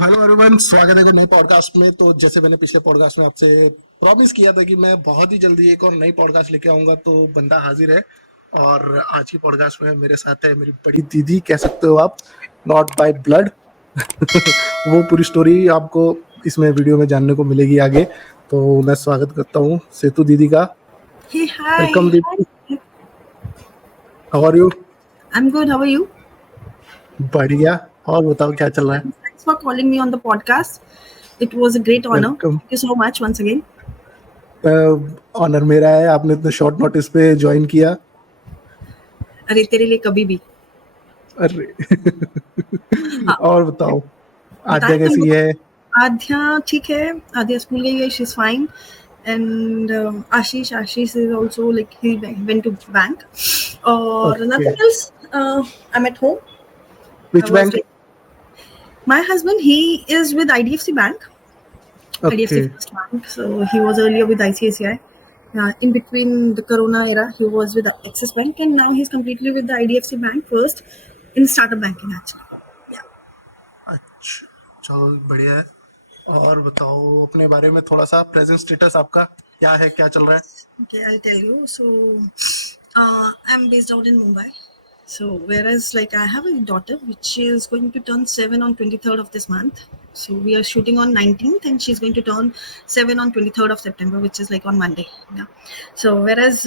Hello everyone, स्वागत है एक नए पॉडकास्ट में। तो जैसे मैंने पिछले पॉडकास्ट में आपसे प्रॉमिस किया था कि मैं बहुत ही जल्दी एक और नई पॉडकास्ट लेके आऊंगा, तो बंदा हाजिर है। और आज की पॉडकास्ट में मेरे साथ है मेरी बड़ी दीदी, कह सकते हो आप, नॉट बाय ब्लड। वो पूरी स्टोरी आपको इसमें वीडियो में जानने को मिलेगी आगे। तो मैं स्वागत करता हूँ सेतु दीदी का। Hey, welcome hi. दीदी, how are you? I'm good. How are you? बढ़िया। और बताओ क्या चल रहा है? Thanks for calling me on the podcast. It was a great honor. Welcome. Thank you so much once again. Honour मेरा है, आपने इतने शॉर्ट नोटिस पे ज्वाइन किया। अरे तेरे लिए कभी भी। अरे हाँ, और बताओ, आद्या बताएं कैसी तुमको। है? आध्या ठीक है। आध्या स्कूल गई है. She's fine. And Ashish is also like he went to bank. Or okay. nothing else. I'm at home. I which was bank? like my husband. He is with IDFC Bank. Okay. IDFC First Bank. So he was earlier with ICICI. In between the Corona era, he was with the Axis Bank, and now he's completely with the IDFC Bank first in startup banking actually. Yeah. अच्छा, चलो बढ़िया है। और बताओ अपने बारे में थोड़ा सा, प्रेजेंट स्टेटस आपका क्या है, क्या चल रहा है? Okay, I'll tell you. So, I'm based out in Mumbai. So, whereas like I have a daughter which is going to turn 7 on 23rd of this month. So we are shooting on 19th, and she's going to turn 7 on 23rd of September, which is like on Monday. Yeah. So whereas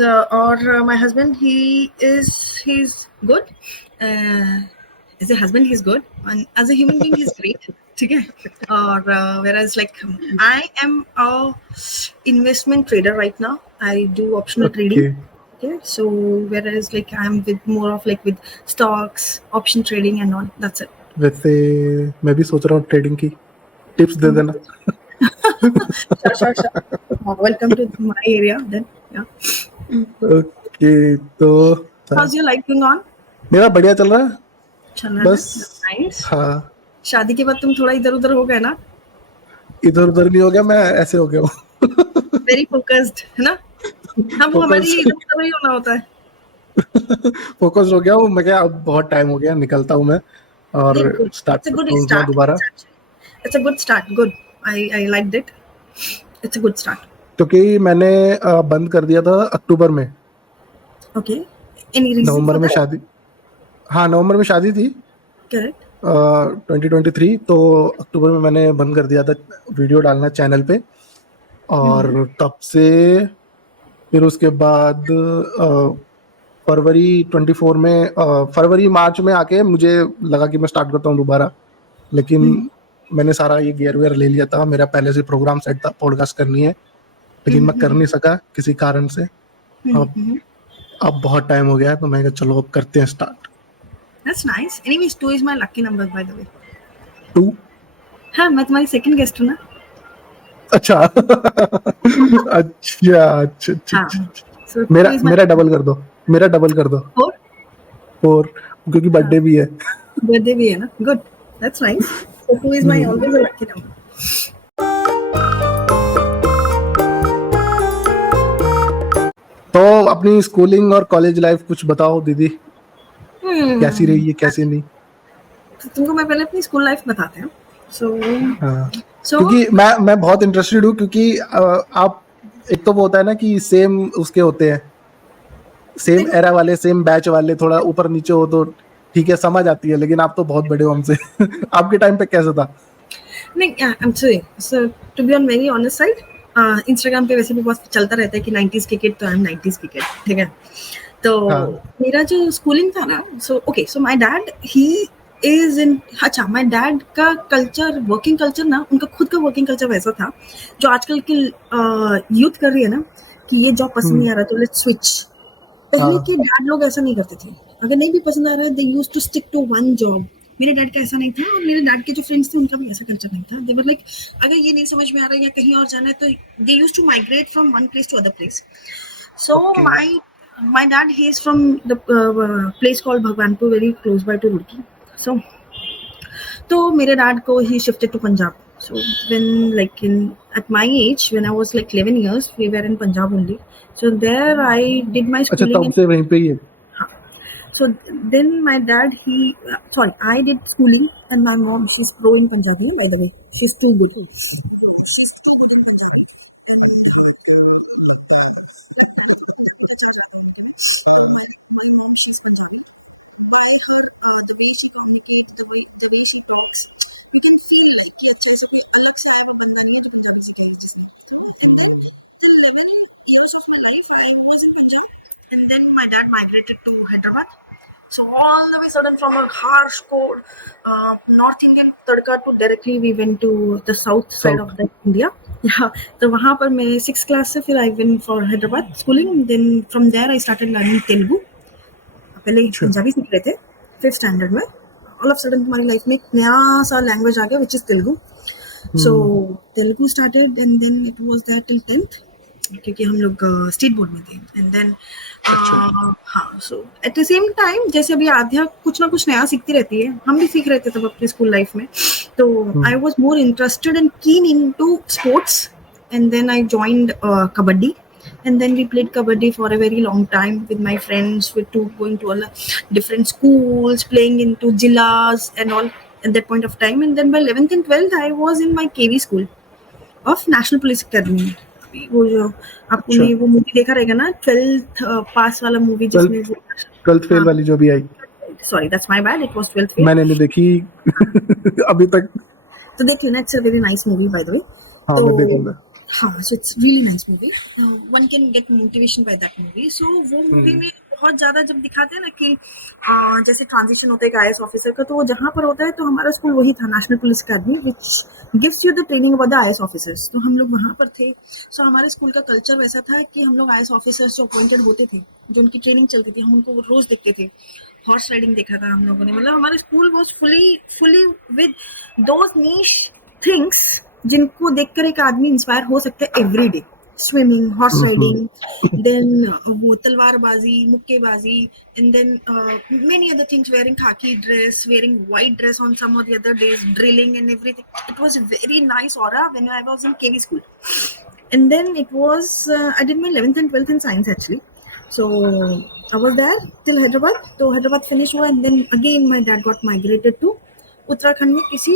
my husband, he's good. Uh, as a husband, he's good, and as a human being, he's great. Okay. Or whereas like I am a investment trader right now. I do optional okay. trading. Okay, so whereas like I'm with more of like with stocks, option trading and all. That's it. वैसे मैं भी सोच रहा हूँ trading की tips दे देना। Sure. Welcome to my area then. Yeah. Okay. तो How's your life going on? मेरा बढ़िया चल रहा है चल रहा है. बस। That's nice. हाँ, शादी के बाद तुम थोड़ा इधर उधर हो गए ना? इधर उधर नहीं हो गया, मैं ऐसे हो गया हूँ। Very focused है ना? हाँ, वो हमारे फोकस लिए इधर उधर ही होना होता है. फोकस हो गया हूँ मैं। क्या, अब बहुत टाइम हो गया, निकलता हूँ मैं और Very good. Start It's a good करता हूँ थोड़ा start. दोबारा। It's a good start. Good. I liked it. It's a good start. क्योंकि मैंने बंद कर दिया था अक्टूबर में। Okay. Any reason November for में that? शादी, हाँ नवंबर में शादी थी Correct. 2023। तो अक्टूबर में मैंने बंद कर दिया था वीडियो डालना चैनल पे। और तब से फिर उसके बाद फरवरी 24 में फरवरी मार्च में आके मुझे लगा कि मैं स्टार्ट करता हूँ दोबारा। लेकिन मैंने सारा ये गियर वेयर ले लिया था, मेरा पहले से प्रोग्राम सेट था पॉडकास्ट करनी है, लेकिन मैं कर नहीं सका किसी कारण से। अब बहुत टाइम हो गया है, तो मैं कहा चलो अब करते हैं start. That's nice. Anyways, 2 is my lucky number by the way. 2? हाँ, मैं तुम्हारी सेकंड गेस्ट हूँ ना. अच्छा। अच्छा अच्छा अच्छा हाँ. अच्छा। So 2 मेरा is my मेरा डबल कर दो, मेरा डबल कर दो। 4. 4, क्योंकि बर्थडे भी है। बर्थडे भी है ना. Good. That's nice. So 2 is my always a lucky number. तो अपनी स्कूलिंग और कॉलेज लाइफ कुछ बताओ दीदी, कैसी रही है कैसी नहीं? तो तुमको मैं पहले अपनी स्कूल लाइफ बताते हैं. हाँ, So क्योंकि मैं बहुत इंटरेस्टेड हूँ, क्योंकि आप, एक तो वो होता है ना कि सेम उसके होते हैं, सेम देखो, एरा वाले, सेम बैच वाले, थोड़ा ऊपर नीचे हो तो ठीक है, समझ आती है। लेकिन आप तो बहुत बड़े हो हमसे। आपके टाइम पे कैसा था? नहीं, I'm sorry. So to be on very honest side, Instagram पे वैसे भी बहुत चलता रहता है कि 90s की किड, तो आई एम 90s की किड. ठीक है. तो हाँ। मेरा जो स्कूलिंग था ना, so my dad he is in. अच्छा, माय डैड का कल्चर, वर्किंग कल्चर ना, उनका खुद का वर्किंग कल्चर वैसा था जो आजकल की यूथ कर रही है ना, कि ये जॉब पसंद नहीं आ रहा तो लेट्स स्विच. पहले के डैड लोग ऐसा नहीं करते थे. अगर नहीं भी पसंद आ रहा है, they used to stick to one job. मेरे डैड का ऐसा नहीं था, और मेरे डैड के जो फ्रेंड्स थे उनका भी ऐसा कल्चर नहीं था. दे वर लाइक, अगर ये नहीं समझ में आ रहा है या कहीं और जाना है, तो they used to migrate from one place to other place. So okay. my dad, he is from the place called Bhagwanpur, very close by to Roorkee. So मेरे dad को he shifted to Punjab. So when like at my age, when I was like 11 years, we were in Punjab only. So there I did my अच्छा, schooling तब से वहीं पे ही है। So then my dad, sorry, I did schooling, and my mom, she's pro in Punjabi, by the way. She's still good. My dad migrated to Hyderabad. So all the way sudden from a harsh cold North Indian tadka to directly we went to the south side South. of the India. Yeah, तो वहाँ पर मैं 6th class से फिर I went for Hyderabad schooling. Then from there I started learning Telugu. पहले अच्छा पंजाबी सीख रहे थे 5th standard में. All of a sudden हमारी लाइफ में एक नया सा लैंग्वेज आ गया which is Telugu. So Telugu started and then it was there till 10th क्योंकि हम लोग स्टेट बोर्ड में थे एंड देन हाँ सो एट द सेम टाइम जैसे अभी आध्या कुछ ना कुछ नया सीखती रहती है हम भी सीख रहे थे तब अपने स्कूल लाइफ में तो I was more interested and keen into sports and then I joined kabaddi and then we played kabaddi for a very long time with my friends going to all different schools playing into jillas and all at that point of time and then by 11th and 12th I was in my KV school of National Police Academy. वो जो आपने वो movie देखा रहेगा ना 12th पास वाला movie जिसमें 12th fail वाली जो भी आई sorry that's my bad it was 12th fail मैंने नहीं देखी अभी तक तो देखिए ना it's a very nice movie by the way हाँ मैं देखूंगा हाँ so it's really nice movie one can get motivation by that movie so वो मूवी में बहुत ज्यादा जब दिखाते हैं ना कि जैसे ट्रांजिशन होता है एक आईएएस ऑफिसर का तो वो जहाँ पर होता है तो हमारा स्कूल वही था national police academy which gives you the training about the IAS officers तो हम लोग वहाँ पर थे सो हमारे स्कूल का कल्चर वैसा था कि हम लोग आईएएस ऑफिसर्स जो अपॉइंटेड होते थे जो उनकी ट्रेनिंग चलती थी हम उनको रोज देखते थे हॉर्स राइडिंग देखा था हम लोगों ने मतलब हमारे school was fully with those niche things जिनको देखकर एक आदमी इंस्पायर हो सकता है every day swimming horse riding then वो तलवारबाजी मुक्केबाजी and then many other things wearing khaki dress wearing white dress on some of the other days drilling and everything it was very nice aura when I was in KV school and then it was I did my 11th and 12th in science actually so I was there till Hyderabad so Hyderabad finished हुआ and then again my dad got migrated to Uttarakhand में किसी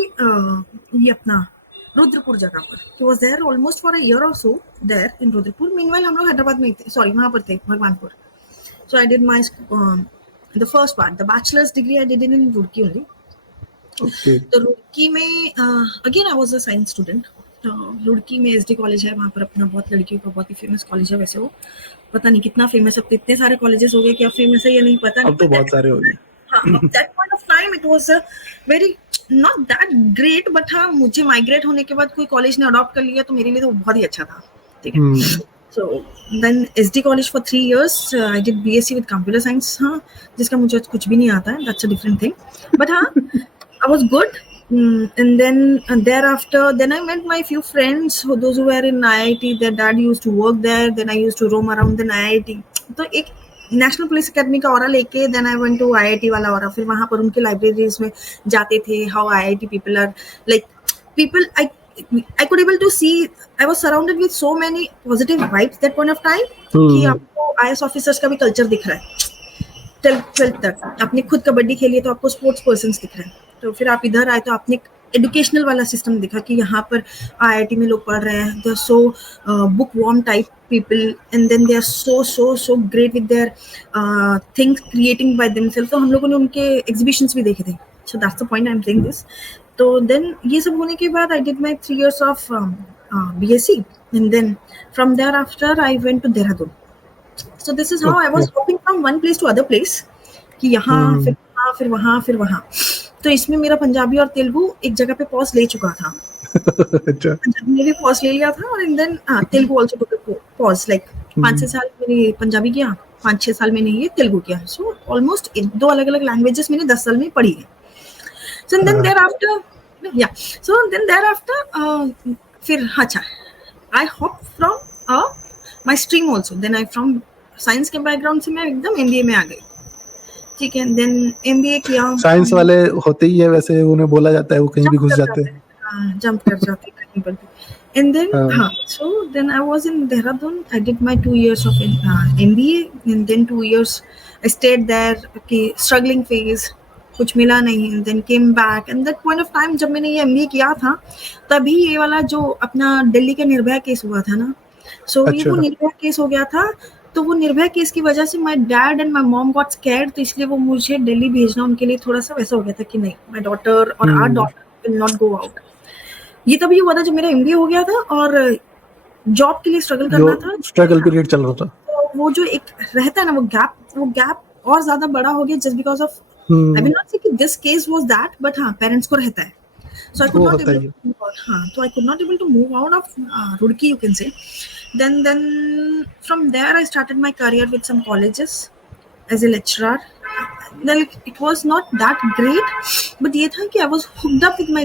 ये अपना रुद्रपुर जगह पर he was there almost for a year or so there in Rudrapur meanwhile हम लोग हैदराबाद में थे सॉरी वहाँ पर थे Bhagwanpur so I did my the first part the bachelor's degree I did it in Roorkee only okay तो रुड़की में again I was a science student Roorkee में एसडी कॉलेज है वहाँ पर अपना बहुत लड़कियों का बहुत ही फेमस कॉलेज है वैसे वो पता नहीं कितना फेमस अब तो इतने सारे कॉलेजेस हो गए कि अब फेमस है या नहीं पता नहीं अब तो बहुत सारे हो गए हाँ that point of time it was very not that great but हाँ मुझे माइग्रेट होने के बाद कोई कॉलेज ने अडॉप्ट कर लिया तो मेरे लिए तो बहुत ही अच्छा था ठीक है So then SD college for 3 years. I did BSc with computer science. हाँ, जिसका मुझे कुछ भी नहीं आता है. That's a different thing. But हाँ, I was good. And then thereafter, then I met my few friends, those who were in IIT. Their dad used to work there. Then I used to roam around in IIT. तो एक national police academy का aura लेके then I went to IIT वाला aura फिर वहाँ पर उनके libraries में जाते थे how IIT people are like people I could able to see I was surrounded with so many positive vibes that point of time कि आपको IAS ऑफिसर्स का भी कल्चर दिख रहा है 12th तक आपने खुद कबड्डी खेली है तो आपको स्पोर्ट्स पर्सन दिख रहे हैं तो फिर आप इधर आए तो आपने एजुकेशनल वाला सिस्टम दिखा कि यहाँ पर आईआईटी में लोग पढ़ रहे हैं they are so book worm type people and then they are so great with their things creating by themselves तो हम लोगों ने उनके एग्जीबिशंस भी देखे थे so that's the point I am saying this तो देन ये सब होने के बाद I did my 3 years of BSc and then from there after I went to Dehradun so this is how I was hopping from one place to other place कि यहाँ फिर वहाँ तो इसमें मेरा पंजाबी और तेलुगु एक जगह पे पॉज ले चुका था अच्छा पंजाबी में भी पॉज ले लिया था और then Telugu also took a pause like 5-6 साल मैंने पंजाबी किया 5-6 साल मैंने ये तेलुगु किया सो ऑलमोस्ट 2 अलग-अलग लैंग्वेजेस मैंने 10 साल में पढ़ी है so then thereafter फिर अच्छा I hopped from my stream also then I from science के बैकग्राउंड से मैं एकदम एमबीए में आ गई ठीक है देन एमबीए किया साइंस वाले होते ही है वैसे उन्हें बोला जाता है वो कहीं भी घुस जाते हैं जंप कर जाते कहीं पर And then, हाँ so then I was in Dehradun. I did my 2 years of MBA, and then 2 years I stayed there. Okay, struggling phase, कुछ मिला नहीं. And then came back. And that point of time, जब मैंने ये MBA किया था, तभी ये वाला जो अपना दिल्ली का निर्भया केस हुआ था ना. So ये वो अच्छा निर्भया केस हो गया था. तो वो निर्भया केस की वजह से my dad and my mom got scared. तो इसलिए वो मुझे दिल्ली भेजना उनके लिए थोड़ा सा वैसा हो गया था कि नहीं, my daughter or our hmm daughter will not go out. ये तभी हुआ था जब मेरा एमबीए हो गया था और जॉब के लिए स्ट्रगल जो करना था. स्ट्रगल हाँ, पीरियड चल रहा था तो वो जो एक रहता है ना, वो गैप और ज्यादा बड़ा हो गया just because of, I will hmm not से कि this case was that, but हाँ, पेरेंट्स को रहता है. So I could वो not होता able ही है to move out. हाँ, so I could not able to move out of Roorkee, you can say. Then from there I started my career with some colleges as a lecturer. Well, it was not that great, but ये था कि I was hooked up with my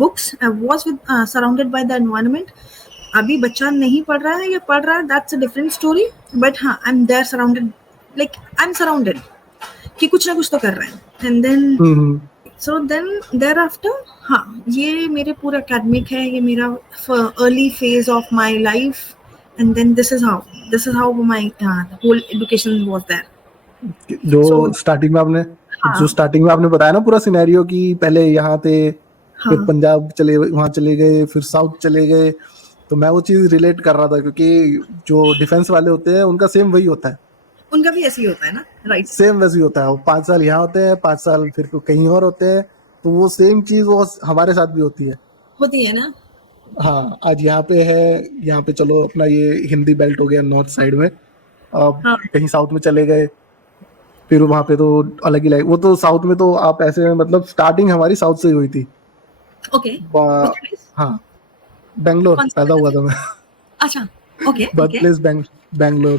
books. I was surrounded by the environment. अभी बच्चा नहीं पढ़ रहा है या पढ़ रहा है, that's a different story. But हाँ, I'm there surrounded, like I'm surrounded कि कुछ ना कुछ तो कर रहे हैं. And then hmm so then thereafter, हाँ, ये मेरे पूरा academic है, ये मेरा early phase of my life. And then this is how my whole education was there. जो So स्टार्टिंग में आपने जो हाँ, स्टार्टिंग में आपने बताया ना पूरा सिनेरियो कि पहले यहाँ थे फिर हाँ, पंजाब चले वहां चले गए फिर साउथ चले गए तो मैं वो चीज रिलेट कर रहा था क्योंकि जो डिफेंस वाले होते हैं उनका सेम वही होता है उनका भी ऐसे ही होता है ना, राइट? सेम वैसे ही होता है वो 5 साल यहाँ होते हैं 5 साल फिर कहीं और होते हैं तो वो सेम चीज वो हमारे साथ भी होती है होती है ना. हाँ आज यहाँ पे है यहाँ पे चलो अपना ये हिंदी बेल्ट हो गया नॉर्थ साइड में अब हाँ, कहीं साउथ में चले गए फिर वहां पे तो अलग ही लाइफ वो तो साउथ में तो आप ऐसे मतलब स्टार्टिंग हमारी साउथ से ही हुई थी ओके. बा- विच प्लेस? हाँ बेंगलोर कौन सी पैदा जगह हुआ से? था मैं अच्छा, okay, birth okay. Place Bangalore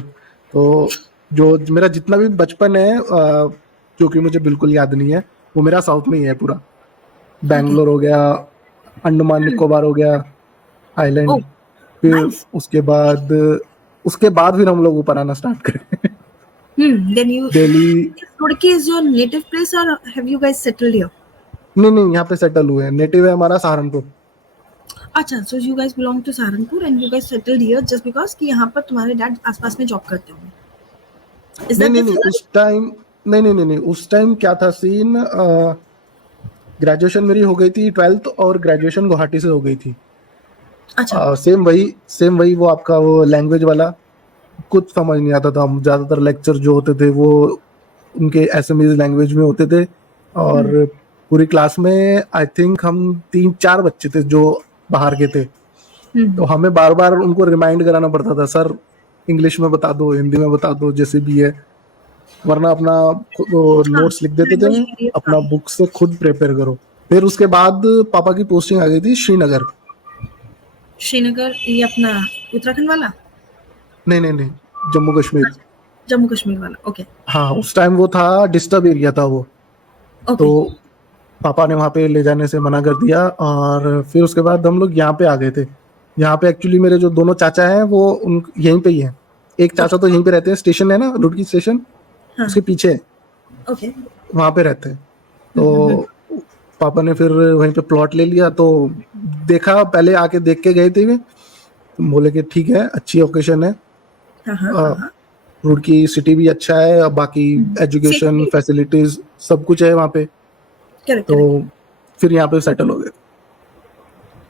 तो जो मेरा जितना भी बचपन है जो कि मुझे बिल्कुल याद नहीं है वो मेरा साउथ में ही है पूरा ओके. बैंगलोर हो गया अंडमान निकोबार हो गया ओ, आइलैंड फिर नाइस. उसके बाद फिर हम लोग ऊपर आना स्टार्ट करें Then you, Delhi Roorkee is your native place or have you guys settled here? नहीं नहीं यहाँ पे सेटल हुए हैं नेटिव है हमारा सहारनपुर अच्छा, so you guys belong to Saharanpur and you guys settled here just because कि यहाँ पर तुम्हारे डैड आसपास में जॉब करते होंगे. Is नहीं that नहीं the नहीं scenario? उस टाइम नहीं उस टाइम क्या था सीन ग्रेजुएशन मेरी हो गई थी 12th और ग्रेजुएशन गुवाहाटी से हो गई थी अच्छा, सेम वही वो आपका वो लैंग्वेज वाला कुछ समझ नहीं आता था हम ज्यादातर लेक्चर जो होते थे वो उनके एसएमएस लैंग्वेज में होते थे और पूरी क्लास में आई थिंक हम 3-4 बच्चे थे जो बाहर के थे तो हमें बार बार उनको रिमाइंड कराना पड़ता था सर इंग्लिश में बता दो हिंदी में बता दो जैसे भी है वरना अपना हाँ, नोट्स लिख देते थे लैंग्वेज बैरियर था. अपना बुक से खुद प्रिपेयर करो फिर उसके बाद पापा की पोस्टिंग आ गई थी श्रीनगर श्रीनगर ये अपना उत्तराखंड वाला? नहीं जम्मू कश्मीर जम्मू कश्मीर वाला, ओके. हाँ उस टाइम वो था डिस्टर्ब एरिया था वो तो ओके. पापा ने वहां पे ले जाने से मना कर दिया और फिर उसके बाद हम लोग यहाँ पे आ गए थे यहाँ पे एक्चुअली मेरे जो दोनों चाचा हैं वो उन यहीं पे ही हैं एक चाचा तो यहीं पे रहते हैं स्टेशन है ना रुड़की स्टेशन हाँ, उसके पीछे ओके. वहां पे रहते हैं तो पापा ने फिर वहीं पे प्लॉट ले लिया तो देखा पहले आके देख के गए थे वे तो बोले कि ठीक है अच्छी ओकेशन है हाँ, हाँ, अ, हाँ. रुड़की सिटी भी अच्छा है और बाकी एजुकेशन सेफ, फैसिलिटीज सब कुछ है वहाँ पे करेक्ट, तो करेक्ट. फिर यहाँ पे सेटल हो गए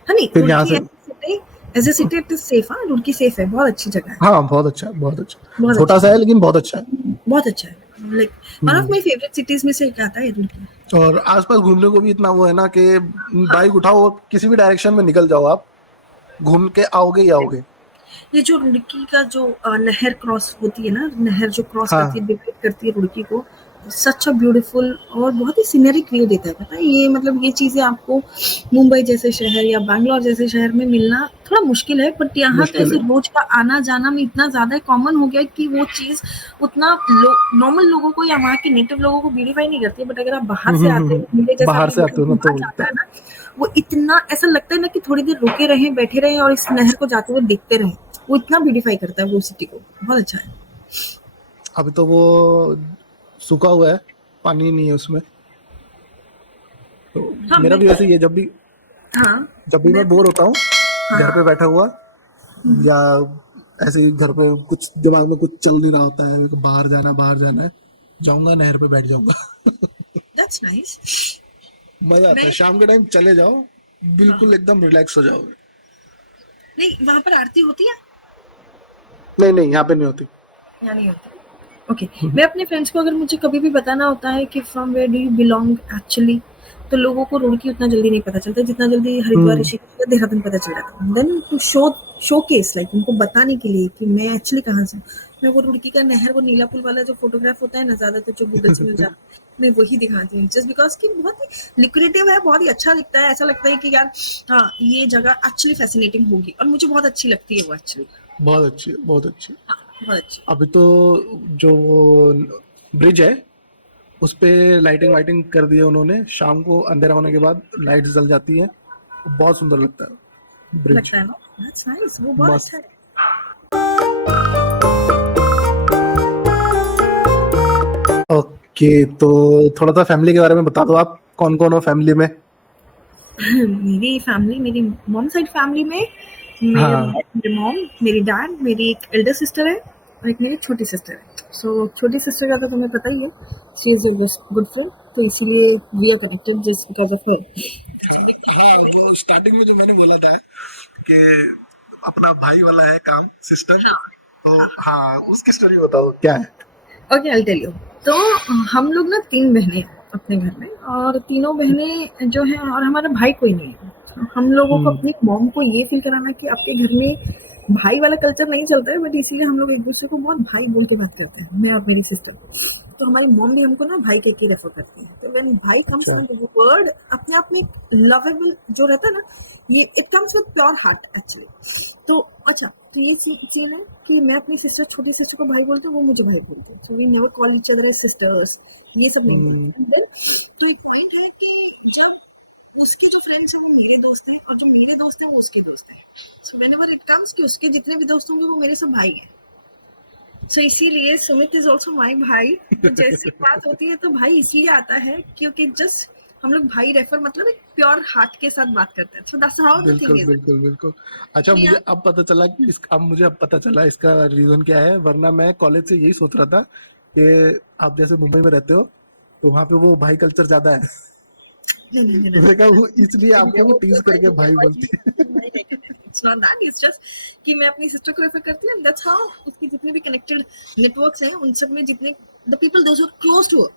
हाँ, नहीं, फिर यहाँ रुड़की से as a city it is safe. हाँ, रुड़की सेफ है, बहुत अच्छी जगह है. हाँ बहुत अच्छा है बहुत अच्छा बहुत छोटा अच्छा सा है लेकिन बहुत अच्छा है बहुत अच्छा है. Like one of my favourite cities में से एक आता है रुड़की. और आसपास घूमने को भी इतना वो है ना कि बाइक उठाओ और किसी भी डायरेक्शन में निकल जाओ आप घूम के आओगे ही आओगे ये जो रुड़की का जो नहर क्रॉस होती है ना, नहर जो क्रॉस हाँ करती है, डिवाइड करती है रुड़की को, सच अ ब्यूटीफुल और बहुत ही सीनरिक व्यू देता है. पता है, ये मतलब ये चीजें आपको मुंबई जैसे शहर या बैंगलोर जैसे शहर में मिलना थोड़ा मुश्किल है, बट यहाँ तो मुश्किल ऐसे है रोज का आना जाना में इतना ज्यादा कॉमन हो गया है कि वो चीज उतना नॉर्मल लोगों को या वहाँ के नेटिव लोगों को ब्यूटीफाई नहीं करती है. बट अगर आप बाहर से आते हो, मेरे जैसा बाहर भी से आते हो ना तो बाहर जाता है ना, वो इतना ऐसा लगता है ना कि थोड़ी देर रुके रहें, बैठे रहें और इस नहर को जाते हुए देखते रहें. वो इतना ब्यूटीफाई करता है वो सिटी को, बहुत अच्छा है. अभी तो वो सूखा हुआ है पानी नहीं है उसमें तो हाँ, मेरा भी मैं वैसे ही है हाँ जब भी मैं मैं बोर होता हूँ घर पे बैठा हुआ या ऐसे ही घर पे कुछ दिमाग में कुछ चल नहीं रहा होता है, बाहर जाना है, जाऊंगा नहर पे बैठ जाऊंगा। That's nice. मजा आता है, मैं शाम के टाइम चले जाओ, बिल्कुल एकदम रिलैक्स हो जाओगे। नहीं, वहां पर आरती होती है नहीं नहीं, यहाँ पे नहीं होती। या नहीं होती? ओके, मैं अपने फ्रेंड्स को अगर मुझे कभी भी बताना होता है कि from where do you belong actually, तो लोगों को रुड़की उतना जल्दी नहीं पता चलता जितना जल्दी हरिद्वार, ऋषिकेश या देहरादून पता चल जाता है। देन टू शोकेस लाइक उनको बताने के लिए कि मैं एक्चुअली कहाँ से हूँ, मैं वो रुड़की का नहर, वो नीला पुल वाला जो फोटोग्राफ होता है ना, ज्यादातर जो गूगल से मिल जाता है, मैं वही दिखाती हूँ, जस्ट बिकॉज कि बहुत ही लिक्रेटिव है, बहुत ही अच्छा दिखता है, ऐसा लगता है कि यार हाँ ये जगह एक्चुअली फैसिनेटिंग होगी, और मुझे बहुत अच्छी लगती है वो एक्चुअली। बहुत अच्छी है, बहुत अच्छी। हाँ, बहुत अच्छी। अभी तो जो वो ब्रिज है उस पे लाइटिंग वाइटिंग कर दी है उन्होंने, शाम को अंधेरा होने के बाद लाइट्स जल जाती है, बहुत सुंदर लगता है ब्रिज। लगता है ना, दैट्स नाइस, वो बहुत मस्त। अच्छा है। ओके, तो थोड़ा सा फैमिली के बारे में बता दो, आप कौन कौन हो फैमिली में? मेरी फैमिली, मेरी मॉम साइड फैमिली में हाँ। मेरे मॉम, मेरी डैड, मेरी एक एल्डर सिस्टर है और एक मेरी छोटी सिस्टर है। सो छोटी सिस्टर का तो तुम्हें पता ही है, she is a good friend, तो इसीलिए we are connected just because of her. हाँ, वो स्टार्टिंग में जो मैंने बोला था कि अपना भाई वाला है काम, सिस्टर, हाँ, तो हाँ उसकी स्टोरी बताओ क्या है। Okay, I tell you. तो हम लोग ना 3 बहनें हैं अपने घर में, और तीनों बहनें जो हैं, और हमारा भाई कोई नहीं है। तो हम लोगों को अपनी मॉम को ये फील कराना कि आपके घर में भाई वाला कल्चर नहीं चलता है, बट इसीलिए हम लोग एक दूसरे को बहुत भाई बोल के बात करते हैं, मैं और मेरी सिस्टर। तो हमारी मॉम भी हमको ना भाई कह के रेफर करती है। तो व्हेन भाई कम्स अच्छा। इनटू द वर्ड, अपने आप में लवेबल जो रहता है ना, ये it comes with pure heart actually. तो अच्छा, तो ये सीन है कि मैं अपनी सिस्टर, छोटी सिस्टर को भाई बोलती हूँ, वो मुझे भाई बोलती है, so we never call each other as sisters, ये सब नहीं बोलते। देन तो एक पॉइंट है कि जब उसके जो फ्रेंड्स हैं वो मेरे दोस्त हैं, और जो मेरे दोस्त हैं वो उसके दोस्त हैं, सो व्हेनेवर इट कम्स कि उसके जितने भी दोस्त होंगे वो मेरे सब भाई हैं। सो इसीलिए सुमित इज ऑल्सो माई भाई। तो जैसी बात होती है तो भाई इसलिए आता है क्योंकि जस्ट हम लोग भाई रेफर, मतलब एक प्योर हार्ट के साथ बात करते हैं, सो दैट्स हाउ द थिंग बिल्कुल इज। बिल्कुल बिल्कुल। अच्छा, मुझे अब पता चला इसका रीजन क्या है, वरना मैं कॉलेज से यही सोच रहा था कि आप जैसे मुंबई में रहते हो तो वहां पे वो भाई कल्चर ज्यादा है। नहीं नहीं नहीं तो मैं कहा वो इसलिए नहीं, आपको वो टीज करके भाई बोलती है। It's not that, it's just कि मैं अपनी सिस्टर को रेफर करती हूँ, दैट्स हाउ उसके जितने भी कनेक्टेड नेटवर्क्स हैं उन सब में जितने the people those who are close to her,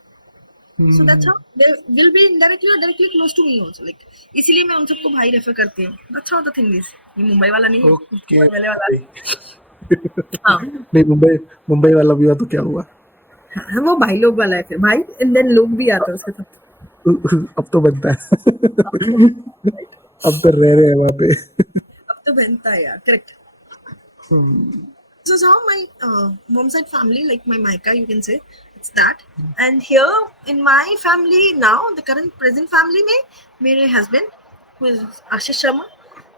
so that's how they will be indirectly और directly close to me also, like इसीलिए मैं उन सबको भाई रेफर करती हूँ। That's how the thing is. ये मुंबई वाला नहीं है, ओके। मुंबई वाला। हाँ, नहीं, मुंबई मुंबई वाला भी हुआ तो क्या हुआ। हाँ, वो भाई लोग वाला है, फिर भाई एंड देन लोग भी आते हैं उसके साथ। अब तो बनता है। अब तो रह रहे हैं वहां पे। अब तो बनता है यार, correct. Hmm. This is how my mom side family, like my Maika, you can say, it's that. And here in my family now, the current present family में मेरे husband, who is Ashish Sharma,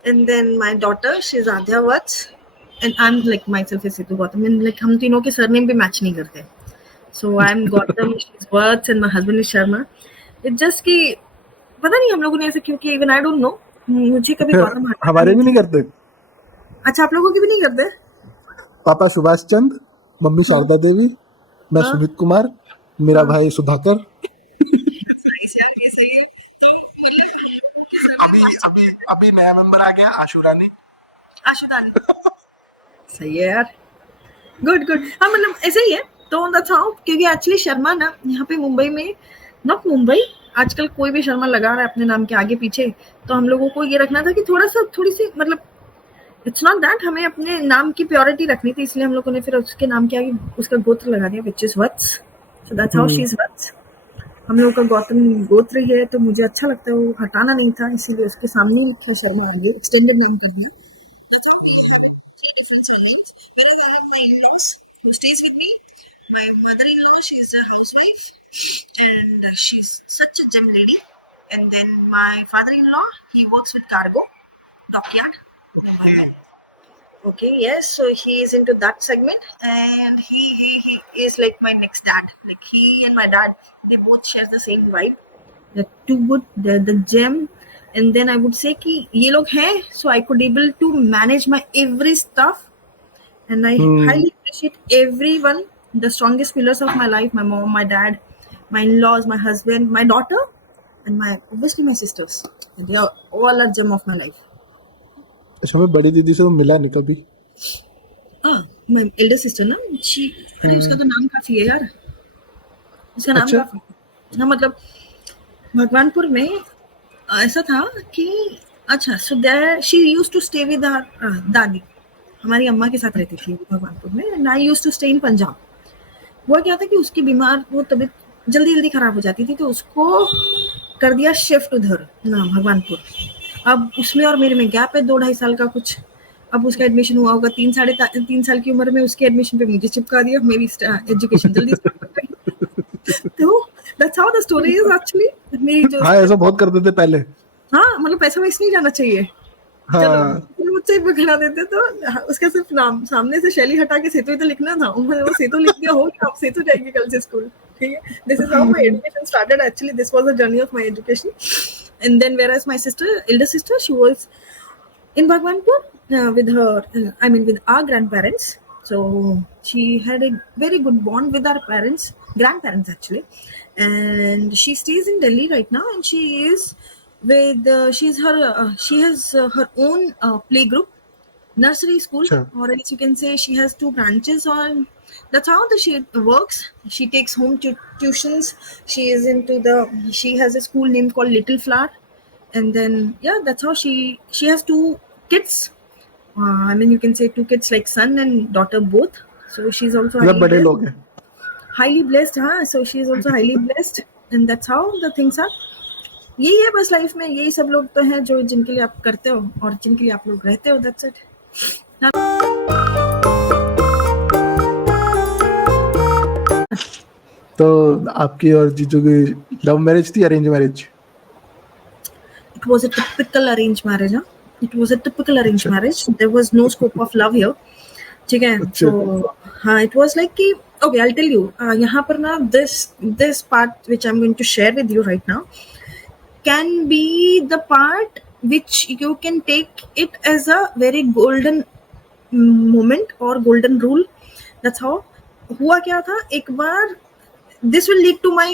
and then my daughter, she's Adya Vats, and I'm like myself is Situ Gautam, and like हम तीनों के surname भी match नहीं करते। So I'm Gautam, she's Vats, and my husband is Sharma. It's just कि पता नहीं हम लोगों ने ऐसे क्यों किया, even I don't know। मुझे कभी गौतम हटाना हमारे नहीं भी नहीं था। करते। अच्छा, आप लोगों की भी नहीं करते? पापा सुभाष चंद्र, मम्मी शारदा देवी, मैं हाँ, सुमित कुमार, मेरा हाँ। भाई सुधाकर। नाइस यार, ये सही है। तो मतलब हम लोगों के सरनेम अभी मैच। अभी अभी नया मेंबर आ गया, आशुरानी। आशुदानी। सही है यार, गुड गुड। हाँ, मतलब ऐसे ही है। तो दैट्स हाउ, क्योंकि एक्चुअली शर्मा ना यहाँ पे मुंबई में, नॉट मुंबई, आजकल कोई भी शर्मा लगा रहा है अपने नाम के आगे पीछे, तो हम लोगों को ये रखना था कि थोड़ा सा, थोड़ी सी मतलब, इट्स नॉट दैट, हमें अपने नाम की प्योरिटी रखनी थी, इसलिए हम लोगों ने फिर उसके नाम के आगे उसका गोत्र लगा दिया, which is Vats. So that's how she is Vats. हम लोग का गौतम गोत्र ही है, तो मुझे अच्छा लगता है, वो हटाना नहीं था, इसीलिए उसके सामने ही लिखा शर्मा आगे, एक्सटेंडेड नाम कर दिया। That's how we have three different surnames. Whereas I have my in-laws who stays with me. My mother-in-law, she's a housewife, and she's such a gem lady. And then my father-in-law, he works with cargo, dockyard. Okay, yes. So he is into that segment, and he is like my next dad. Like he and my dad, they both share the same vibe. They're too good. They're the gem, and then I would say कि ये लोग हैं, so I could able to manage my every stuff, and I highly appreciate everyone, the strongest pillars of my life, my mom, my dad, my in-laws, my husband, my daughter, and my obviously my sisters. They are all a gem of my life. अच्छा, मैं बड़ी दीदी से तो मिला नहीं कभी। My elder sister ना, अरे उसका तो नाम काफी है यार, उसका नाम अच्छा। काफी है। हाँ, मतलब भगवानपुर में ऐसा था कि अच्छा, so there she used to stay with dadi, हमारी अम्मा के साथ रहती थी भगवानपुर में, and I used to stay in Punjab. हुआ क्या था कि उसकी वो तबीयत जल्दी जल्दी खराब हो जाती थी, तो उसको कर दिया शिफ्ट उधर ना भगवानपुर। अब उसमें और मेरे में गैप है 2-2.5 साल का कुछ। अब उसका एडमिशन हुआ होगा 3 साल की उम्र में, उसके एडमिशन पे मुझे चिपका दिया, मेरी एजुकेशन जल्दी स्टार्ट हो गई। तो that's how the story is actually. मेरी जो हाँ, ऐसा बहुत करते थे पहले। हाँ, मतलब पैसा वेस्ट नहीं जाना चाहिए। चलो, हाँ। फिर मुझसे ही पकड़ा देते, तो उसका सिर्फ नाम सामने से शैली हटा के सेतु ही तो लिखना था। मैंने वो सेतु लिख दिया, हो गया, आप सेतु जाएंगे कल से स्कूल। ठीक है, this is how my education started. Actually this was the journey of my education. And then where as my sister, elder sister, she was in Bhagwanpur with her, I mean with our grandparents. So she had a very good bond with our grandparents actually, and she stays in Delhi right now, and she is with she has her own play group, nursery school, अच्छा। or else you can say she has 2 branches on. That's how she works. She takes home tuitions. She is into she has a school name called Little Flower, and then yeah, that's how she has 2 kids. I mean, you can say 2 kids, like son and daughter both. So she's also मतलब बड़े लोग हैं। highly blessed, huh? So she is also highly blessed, and that's how the things are. यही है बस life में, यही सब लोग तो हैं जो जिनके लिए आप करते हो और जिनके लिए आप लोग रहते हो। That's it. तो आपकी और जीजू की लव मैरिज थी, arrange marriage? It was a typical arranged marriage, huh? It was a typical arranged अच्छा। marriage. There was no scope of love here. ठीक है, अच्छा। so हाँ, it was like कि okay, I'll tell you. यहाँ पर ना this part which I'm going to share with you right now can be the part which you can take it as a very golden moment or golden rule. That's how हुआ क्या था एक बार, this will lead to my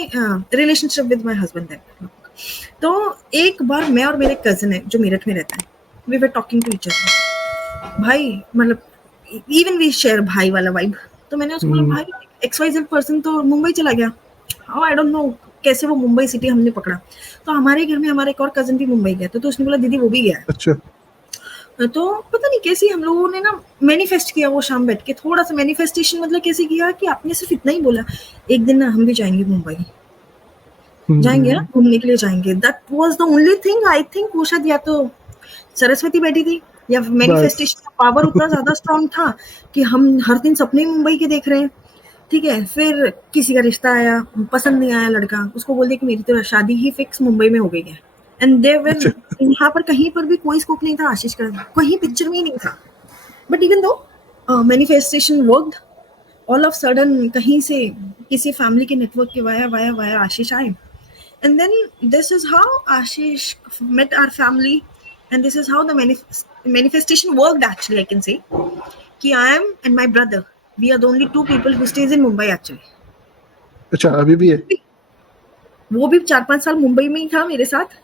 relationship with my husband then. तो एक बार मैं और मेरे cousin है जो मेरठ में रहता है, we were talking to each other. भाई मतलब even we share भाई वाला vibe. तो मैंने उसको बोला भाई XYZ पर्सन तो मुंबई चला गया, हाउ आई डोंट नो कैसे वो मुंबई सिटी हमने पकड़ा। तो हमारे घर में हमारा एक और कजन भी मुंबई गया, तो उसने बोला दीदी वो भी गया है। अच्छा। तो पता नहीं कैसे हम लोगों ने ना मैनिफेस्ट किया वो शाम बैठ के, थोड़ा सा मैनिफेस्टेशन मतलब कैसे किया कि आपने सिर्फ इतना ही बोला, एक दिन ना हम भी जाएंगे मुंबई, जाएंगे ना घूमने के लिए जाएंगे। That was the only thing. I think वो शायद या तो सरस्वती बैठी थी या मैनिफेस्टेशन का पावर उतना ज्यादा स्ट्रांग था कि हम हर दिन सपने मुंबई के देख रहे हैं। ठीक है, फिर किसी का रिश्ता आया, पसंद नहीं आया लड़का, उसको बोल दिया कि मेरी तो शादी ही फिक्स मुंबई में हो गई है। एंड देयर यहाँ पर कहीं पर भी कोई स्कोप नहीं था आशीष का, कहीं पिक्चर में ही नहीं था। But even though manifestation worked, all of sudden कहीं से किसी फैमिली के नेटवर्क के वाया आशीष आए। And then this is how Ashish met our family, and this is how the manifestation worked actually, I can say. Ki I am and my brother, we are the only 2 people who stays in Mumbai actually. अच्छा, अभी भी है? वो भी 4-5 साल मुंबई में ही था मेरे साथ।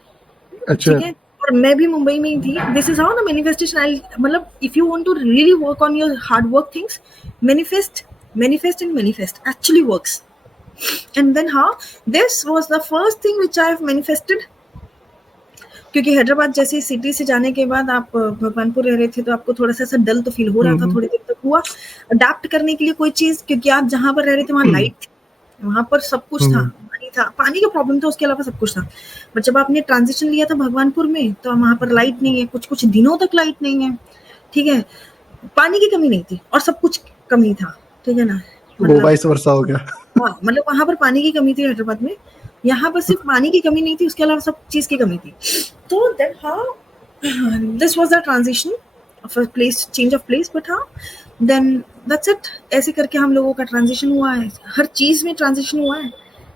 अच्छा। ठीक है, और मैं भी मुंबई में ही थी। This is how the manifestation, मतलब if you want to really work on your hard work things, manifest and manifest actually works. And then how this was the first thing which I have manifested, क्योंकि हैदराबाद जैसी city से जाने के बाद आप भगवानपुर रह रहे थे तो आपको थोड़ा सा ऐसा डल तो फील हो रहा था, थोड़ी देर तक हुआ अडेप्ट करने के लिए कोई चीज, क्योंकि आप जहाँ पर रह रहे थे वहाँ लाइट थी, वहाँ पर सब कुछ था, पानी था, पानी का प्रॉब्लम था, उसके अलावा सब कुछ था। बट जब आपने ट्रांजिशन लिया था भगवानपुर में तो वहाँ पर लाइट नहीं है, कुछ दिनों तक लाइट नहीं है। ठीक है, पानी की कमी नहीं थी और सब कुछ कमी था। ठीक है ना, वो वाइस वर्सा हो गया। हाँ, मतलब वहां पर पानी की कमी थी हैदराबाद में, यहाँ पर सिर्फ पानी की कमी नहीं थी, उसके अलावा सब चीज की कमी थी। तो then how this was the transition of a place, change of place. But हाँ, देन दैट्स इट, ऐसे करके हम लोगों का ट्रांजिशन हुआ है, हर चीज में ट्रांजिशन हुआ है,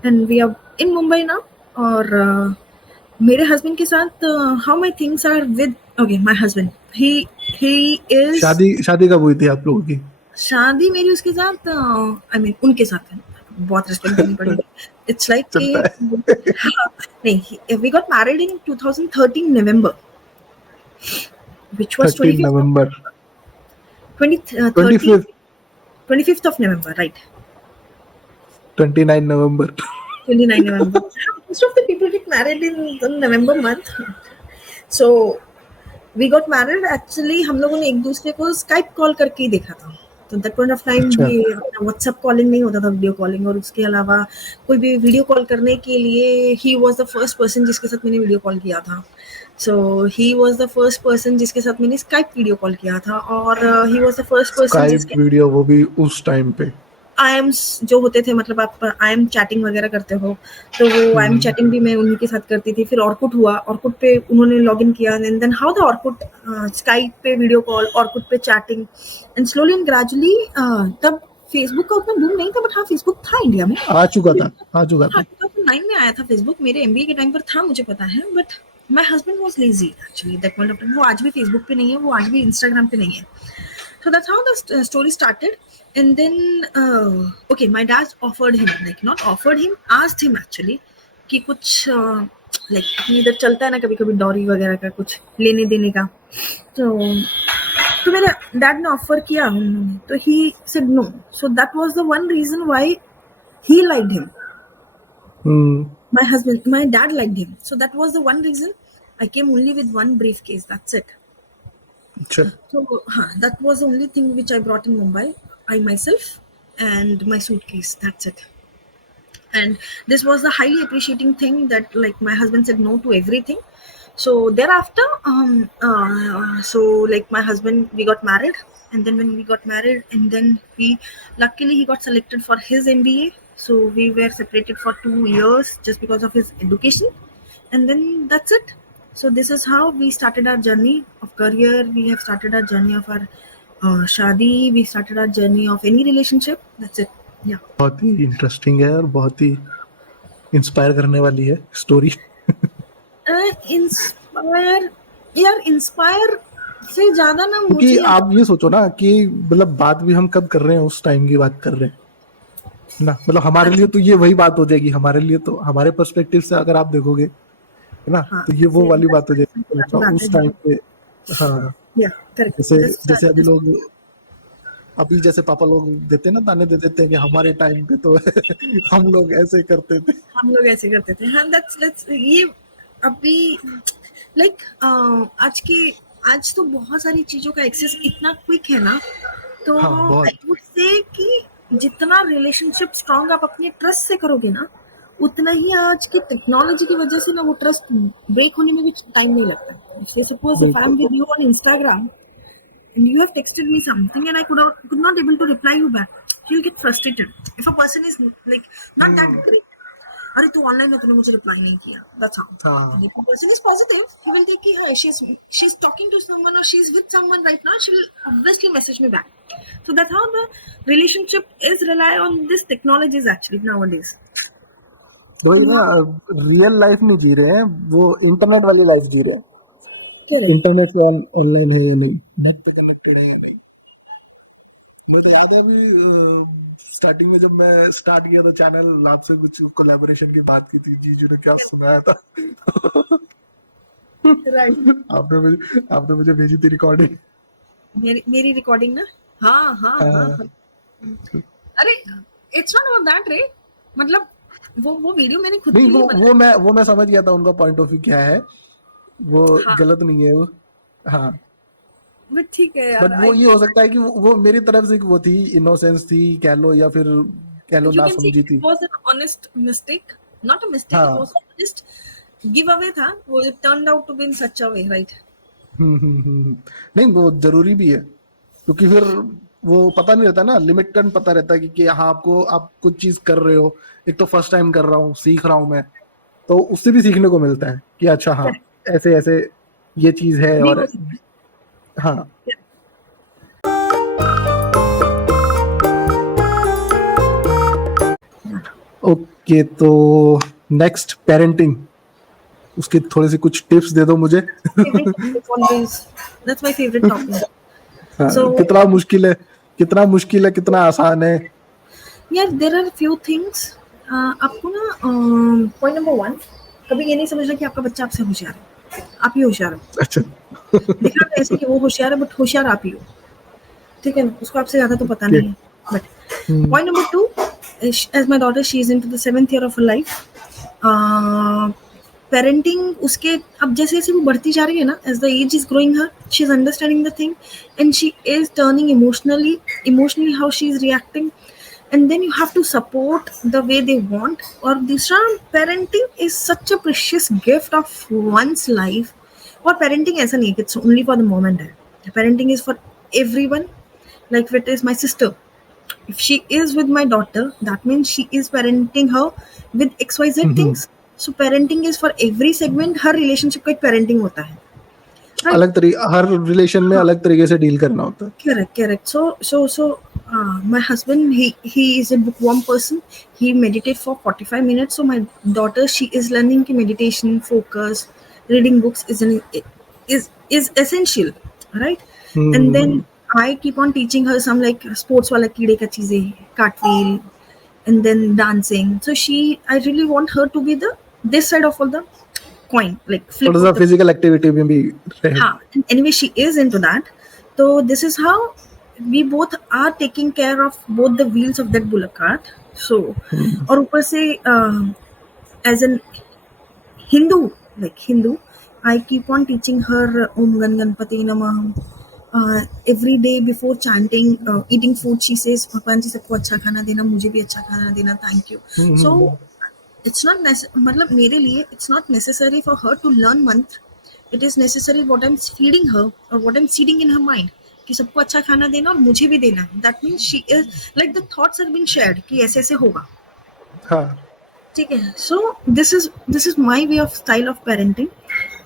and we are in Mumbai now. और मेरे हस्बैंड के साथ how my things are with okay my husband he is शादी कब हुई थी आप लोगों की? शादी मेरी उसके साथ आई मीन उनके साथ है, बहुत रिस्पेक्ट देनी पड़ेगी। इट्स लाइक कि चलता है। हाँ, नहीं we got married in 2013 November which was 13 November 30 25th 25th of November, right? 29 November 29 November. Most of the people get married in the November month. So we got married actually हम लोगों ने एक दूसरे को स्काइप कॉल करके ही देखा था। तो दैट पॉइंट ऑफ टाइम अच्छा ये व्हाट्सएप कॉलिंग नहीं होता था, वीडियो कॉलिंग। और उसके अलावा कोई भी वीडियो कॉल करने के लिए he was the first person जिसके साथ मैंने वीडियो कॉल किया था। So he was the first person जिसके साथ मैंने स्काइप वीडियो कॉल किया था, और he was the first person Skype जिसके वीडियो, वो भी उस टाइम पे। आई एम जो होते थे, मतलब आप आई एम चैटिंग वगैरह करते हो, तो वो आई एम हम्म, चैटिंग भी मैं उन्हीं के साथ करती थी। फिर ऑर्कुट हुआ, ऑर्कुट पे उन्होंने लॉगिन किया, and then how the Orkut Skype पे वीडियो कॉल, ऑर्कुट पे chatting, and slowly and gradually तब फेसबुक का उतना बूम नहीं था, बट हाँ फेसबुक था इंडिया में। आ चुका था, आ चुका हाँ था। 2009 में आया था फेसबुक, मेरे एमबीए के टाइम पर था, मुझे पता है। But my husband was lazy actually that point of time. वो आज भी फेसबुक पे नहीं है, वो आज भी इंस्टाग्राम पे नहीं है। So that's how the story started. And then, okay, my dad offered him, like not offered him, asked him actually, कि कुछ like अपने इधर चलता है ना कभी कभी डॉरी वगैरह का कुछ लेने देने का। तो मेरे डैड ने ऑफर किया उन्होंने, तो ही said no. So that was the one reason why he liked him. Hmm, My dad liked him. So that was the one reason I came only with one briefcase. That's it. अच्छा So that was the only thing which I brought in Mumbai. I myself and my suitcase. That's it. And this was the highly appreciating thing that like my husband said no to everything. So thereafter, so like my husband, we got married, and then when we got married, and then we luckily he got selected for his MBA. So we were separated for 2 years just because of his education, and then that's it. So this is how we started our journey of career. We have started our journey of our shadi. We started our journey of any relationship. That's it. Yeah. बहुत ही interesting है और बहुत ही inspire करने वाली है story. Inspire, यार inspire से ज्यादा ना क्योंकि मुझे आप ये सोचो ना कि मतलब बात भी हम कब कर रहे हैं, उस टाइम की बात कर रहे हैं ना। मतलब हमारे लिए तो ये वही बात हो जाएगी, हमारे लिए तो हमारे पर्सपेक्टिव से अगर आप देखोगे, है ना, हाँ तो ये वो वाली बात हो जाएगी पुरानी अच्छा बात है। उस टाइम पे। हाँ, या जैसे करेक्ट। जैसे अभी जैसे पापा लोग देते हैं ना, ताने दे देते हैं कि हमारे टाइम पे तो हम लोग ऐसे करते थे। हम लोग ऐसे करते थे। हाँ दैट्स ये अभी लाइक आज तो बहुत सारी चीजों का एक्सेस इतना क्विक है ना, तो हाँ आई बहुत। वुड से कि जितना रिलेशनशिप स्ट्रांग आप अपने ट्रस्ट से करोगे ना, उतना ही आज की टेक्नोलॉजी की वजह से ना वो ट्रस्ट ब्रेक होने में भी टाइम नहीं लगता। इसलिए सपोज इफ आई एम बिल्कुल। With you on Instagram and you have texted me something and I could not able to reply you back, you'll get frustrated if a person is like not that great. अरे तू online हो, तूने मुझे reply नहीं किया, that's how. हाँ And if a person is positive, he will take she's talking to someone or she's with someone right now, she will obviously message me back. So that's how the relationship is rely on this technologies actually nowadays. तो वही ना, real life नहीं जी रहे हैं, वो internet वाली life जी रहे हैं। Correct. इंटरनेट पे ऑनलाइन है या नहीं, नेट पे कनेक्टेड है या नहीं। मुझे तो याद है अभी स्टार्टिंग में जब मैं स्टार्ट किया था चैनल, आपसे कुछ कोलैबोरेशन की बात की थी, जीजू ने क्या सुनाया था। Right. आपने मुझे भेजी थी रिकॉर्डिंग। मेरी रिकॉर्डिंग ना, हाँ हाँ हाँ हाँ। अरे इट्स नॉट अबाउट दैट रे, मतलब वो वीडियो मैंने खुद नहीं, के लिए बनाया। वो मैं समझ गया था उनका पॉइंट ऑफ व्यू क्या है, वो हाँ गलत नहीं है वो। हाँ, बट ठीक है यार, बट वो आई ये हो सकता है कि वो मेरी तरफ से वो थी, इनोसेंस थी कह लो, या फिर कह लो यू ना कैन से समझी इट थी। Was an honest mistake, not a mistake, it was हाँ। ऑनेस्ट गिव अवे था वो, turned out to be in such a way, right. नहीं वो जरूरी भी है, क्योंकि फिर वो पता नहीं रहता ना, लिमिटेड पता रहता है कि हाँ आपको, आप कुछ चीज कर रहे हो, एक तो फर्स्ट टाइम कर रहा हूँ, सीख रहा हूँ मैं, तो उससे भी सीखने को मिलता है कि अच्छा हाँ ऐसे ऐसे ये चीज है। भी और हो सकता हाँ, है। ओके, तो नेक्स्ट पेरेंटिंग। उसकी थोड़ी सी कुछ टिप्स दे दो मुझे। Favorite topic always. That's my favorite topic. हाँ, So कितना मुश्किल है, कितना आसान है? यार देर आर फ्यू थिंग्स। आपको ना पॉइंट नंबर वन, कभी ये नहीं समझना कि आपका बच्चा आपसे होशियार है, आप ही होशियार हो। अच्छा। दिखाते ऐसे कि वो होशियार है बट होशियार आप ही हो, ठीक है ना, उसको आपसे ज्यादा तो पता ओके। नहीं है। But point number two, as my daughter she is in to the 7th year of her life, parenting उसके अब जैसे जैसे वो बढ़ती जा रही है ना, as the age is growing her, she is understanding the thing and she is turning emotionally how she is reacting, and then you have to support the way they want. Or दूसरा, parenting is such a precious gift of one's life. और parenting ऐसा नहीं है कि it's only for the moment है, parenting is for everyone. Like if it is my sister, if she is with my daughter, that means she is parenting her with XYZ things. So parenting is for every segment, her relationship का एक parenting होता है, right? हर relation में हाँ, अलग तरीके से deal करना होता है। correct. So, my husband, he is a bookworm person. He meditate for 45 minutes. So my daughter, she is learning ki meditation, focus, reading books is essential, right? And then I keep on teaching her some like sports wala कीड़े का चीजें, cartwheel, and then dancing. So I really want her to be the this side of all the coin, like flip थोड़ा सा of the physical activity में भी रहे। हाँ, anyway she is into that. So this is how we both are taking care of both the wheels of that bullock cart. So और ऊपर से as an Hindu, I keep on teaching her Om Gan Ganpati Namah. Every day before chanting, eating food, she says भगवान जी सबको अच्छा खाना देना, मुझे भी अच्छा खाना देना, thank you. So it's not मतलब मेरे लिए it's not necessary for her to learn mantra. It is necessary what I'm feeding her or what I'm seeding in her mind कि सबको अच्छा खाना देना और मुझे भी देना. That means she is like the thoughts are being shared कि ऐसे ऐसे होगा, हाँ। ठीक है. So this is my way of style of parenting.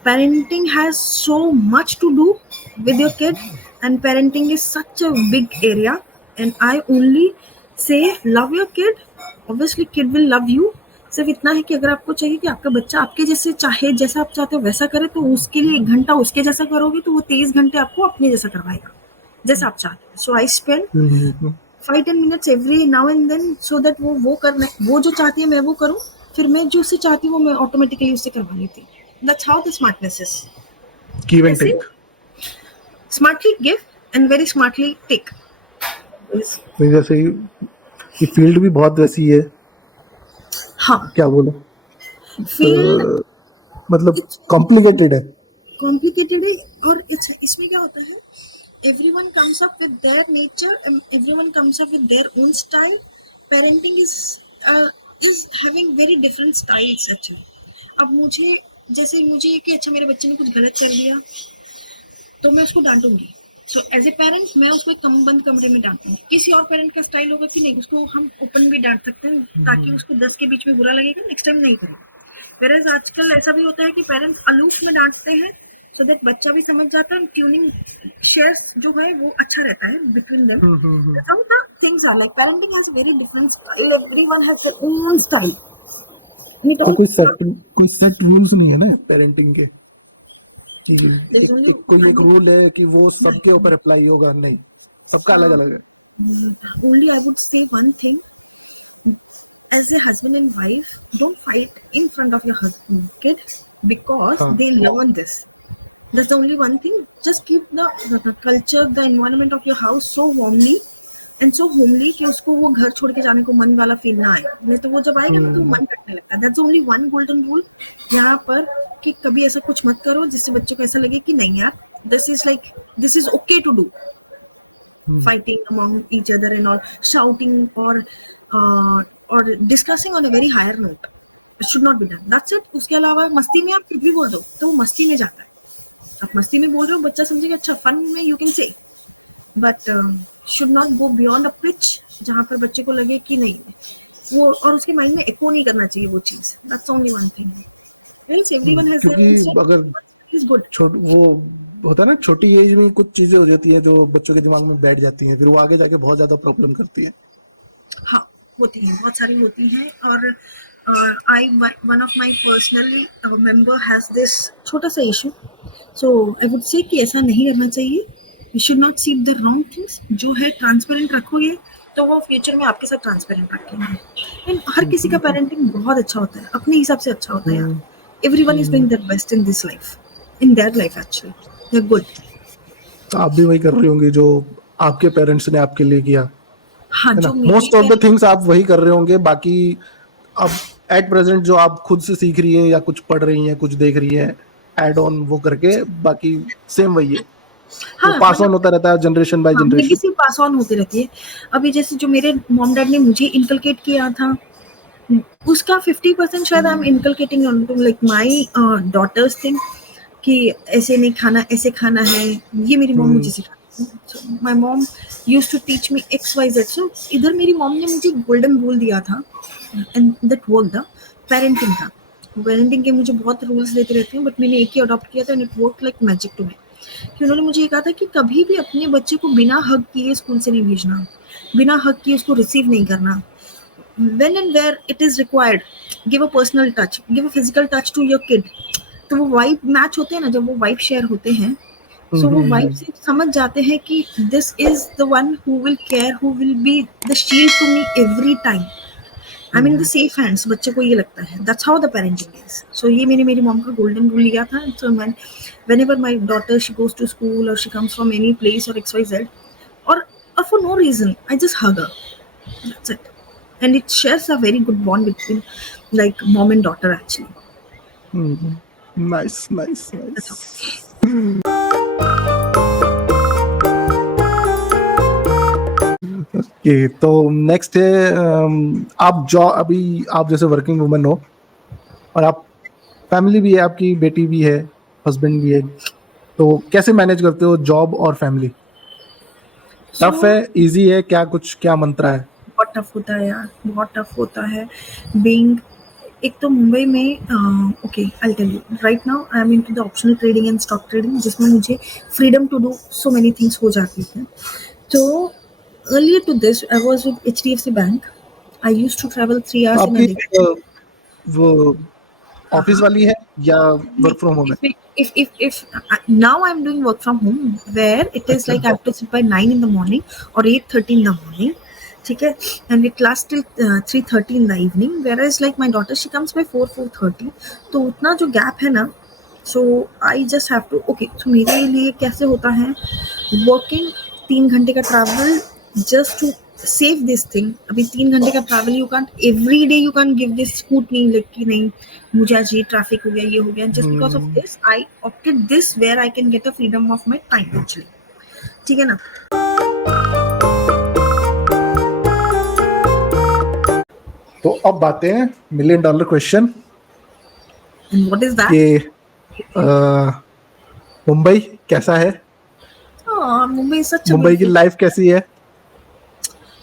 Parenting has so much to do with your kid, and parenting is such a big area. And I only say love your kid. Obviously kid will love you. सिर्फ इतना है कि अगर आपको चाहिए कि आपका बच्चा आपके जैसे चाहे, जैसा आप चाहते हो वैसा करे, तो उसके लिए 1 घंटा उसके जैसा करोगे तो वो 23 घंटे आपको अपने जैसा करवाएगा, जैसा आप चाहते हो. सो I spend 5-10 minutes every now and then so that वो करना, वो जो चाहती है मैं वो करूँ, फिर मैं जो उससे चाहती हूँ वो मैं ऑटोमेटिकली उससे करवा लेती हूँ. That's how the smartness is. Give and ऐसे take. smartly give and very smartly take. जैसे ये फील्ड भी बहुत वैसी है, हाँ, क्या बोलो, फील्ड मतलब कॉम्प्लिकेटेड है। कॉम्प्लिकेटेड है. और इसमें क्या होता है, everyone comes up with their nature and everyone comes up with their own style. Parenting is having very different styles actually. अब मुझे जैसे मुझे कि अच्छा मेरे बच्चे ने कुछ गलत कर दिया तो मैं उसको डांटूंगी. सो एज ए पेरेंट मैं उसको एक बंद कमरे में डांटूंगी. किसी और पेरेंट का स्टाइल होगा कि नहीं, उसको हम ओपन भी डांट सकते हैं ताकि उसको 10 के बीच में बुरा लगेगा, नेक्स्ट टाइम नहीं करेगा. वेरएज आजकल ऐसा भी होता है कि पेरेंट्स अलूफ में डांटते हैं सो दैट बच्चा भी समझ जाता है. ट्यूनिंग शेयर्स जो है वो अच्छा रहता है between them. That's how the things are. Like parenting has a very different style. Everyone has their own style. We तो don't. कोई सेट रूल्स नहीं है ना पेरेंटिंग के कि There's only एक रूल है कि वो सबके ऊपर अप्लाई होगा, नहीं, सबका अलग अलग है. only I would say one thing. As a husband and wife, don't fight in front of your husband, kid, because they learn this. That's the only one thing. Just keep the culture, the environment of your house so warmly and so homely कि उसको वो घर छोड़ के जाने को मन वाला फील ना आए. नहीं तो वो जब आएगा ना तो मन करने लगता है. That's only one golden rule यहाँ पर कि कभी ऐसा कुछ मत करो जिससे बच्चों को ऐसा लगे कि नहीं यार, this is okay to do. Fighting among each other and all, shouting or discussing on a very higher note. It should not be done. That's it. उसके अलावा मस्ती में आप कुछ भी बोल दो तो वो मस्ती में जाता है. आप मस्ती में बोल रहे हो, बच्चा समझेगा अच्छा फन में यू कैन से, but should not go beyond a pitch जहाँ पर बच्चे को लगे कि नहीं वो, और उसके माइंड में एको नहीं करना चाहिए वो चीज. That's only one thing. Right, everyone has their own style. अगर इज गुड. वो होता है ना, छोटी एज में कुछ चीजें हो जाती है जो बच्चों के दिमाग में बैठ जाती हैं, फिर वो आगे जाके बहुत ज्यादा प्रॉब्लम करती है. हाँ, होती हैं, बहुत सारी होती हैं. और one of my personally member has this छोटा सा issue. So I would say कि ऐसा नहीं करना चाहिए. You should not see the wrong things. जो है ट्रांसपेरेंट रखोगे तो वो फ्यूचर में आपके साथ ट्रांसपेरेंट रखेंगे. एंड हर किसी का पेरेंटिंग बहुत अच्छा होता है, अपने हिसाब से अच्छा होता है यार. Everyone is doing their best in this life, in their life actually. They're good. तो आप भी वही कर रही होंगी जो आपके पेरेंट्स ने आपके लिए किया, हाँ, है ना? जो मेरे मोस्ट ऑफ द थिंग्स आप वही कर रहे होंगे. बाकी अब एट प्रेजेंट जो आप खुद से सीख रही हैं या कुछ पढ़ रही हैं, कुछ देख रही हैं, एड ऑन वो करके बाकी सेम वही है. हाँ, पास ऑन होता रहता है generation by generation. Legacy pass on होती रहती है. अभी जैसे जो मेरे मॉम डैड ने मुझे इनकलकेट किया था, उसका 50% शायद I am inculcating on to like my daughter's thing कि ऐसे नहीं खाना, ऐसे खाना है. ये मेरी मॉम मुझे सिखाती है. My mom used to teach me XYZ. So इधर मेरी मॉम ने मुझे गोल्डन रूल दिया था एंड दैट वर्कड. पेरेंटिंग था. पेरेंटिंग के मुझे बहुत रूल्स देते रहते हैं, बट मैंने एक ही अडॉप्ट किया था and it work like magic to me. कि उन्होंने मुझे ये कहा था कि कभी भी अपने बच्चे को बिना हग किए स्कूल से नहीं भेजना, बिना हग किए उसको रिसीव नहीं करना. When and where it is required, give a personal touch, give a physical touch to your kid. तो वो वाइब मैच होते हैं ना, जब वो वाइब शेयर होते हैं, सो वो वाइब से समझ जाते हैं कि this is the one who will care, who will be the shield to me every time. I mean the safe hands. बच्चे को ये लगता है. That's how the parenting is. So ये मैंने मेरी मॉम का गोल्डन रूल लिया था. सो मैं whenever my daughter she goes to school or she comes from any place or XYZ or for no reason, I just hug her. That's it. And it shares a very good bond between like mom and daughter actually. Nice. That's all. Okay, तो next है आप अभी आप जैसे working woman हो और आप family भी है, आपकी बेटी भी है, हस्बैंड भी है, तो कैसे मैनेज करते हो जॉब और फैमिली? टफ है, इजी है, क्या मंत्रा है? बहुत टफ होता है यार, बहुत टफ होता है. बीइंग एक तो मुंबई में okay I tell you right now I am into the optional trading and stock trading, जिसमें मुझे freedom to do so many things हो जाती है. तो earlier to this I was with HDFC Bank. I used to travel 3 hours in a day. आपकी वो office वाली है या वर्क फ्रॉम होम है? If now I'm doing work from home where it is like I have to sit by 9 in the morning or 8:30 in the morning. ठीक है, and it lasts till 3:30 in the evening, whereas like my daughter she comes by 4:30. तो उतना जो gap है ना, so I just have to okay. तो मेरे लिए कैसे होता है working 3 घंटे का travel just to save this thing. अभी 3 घंटे का travel you can't every day you can't give this scrutiny like कि नहीं मुझे आज ये ट्रैफिक हो गया, ये हो गया. Just because of this I opted this where I can get a freedom of my time actually. ठीक है ना? तो अब बातें हैं $1 million question. And what is that? कि मुंबई कैसा है? मुंबई सच मुंबई की लाइफ कैसी है?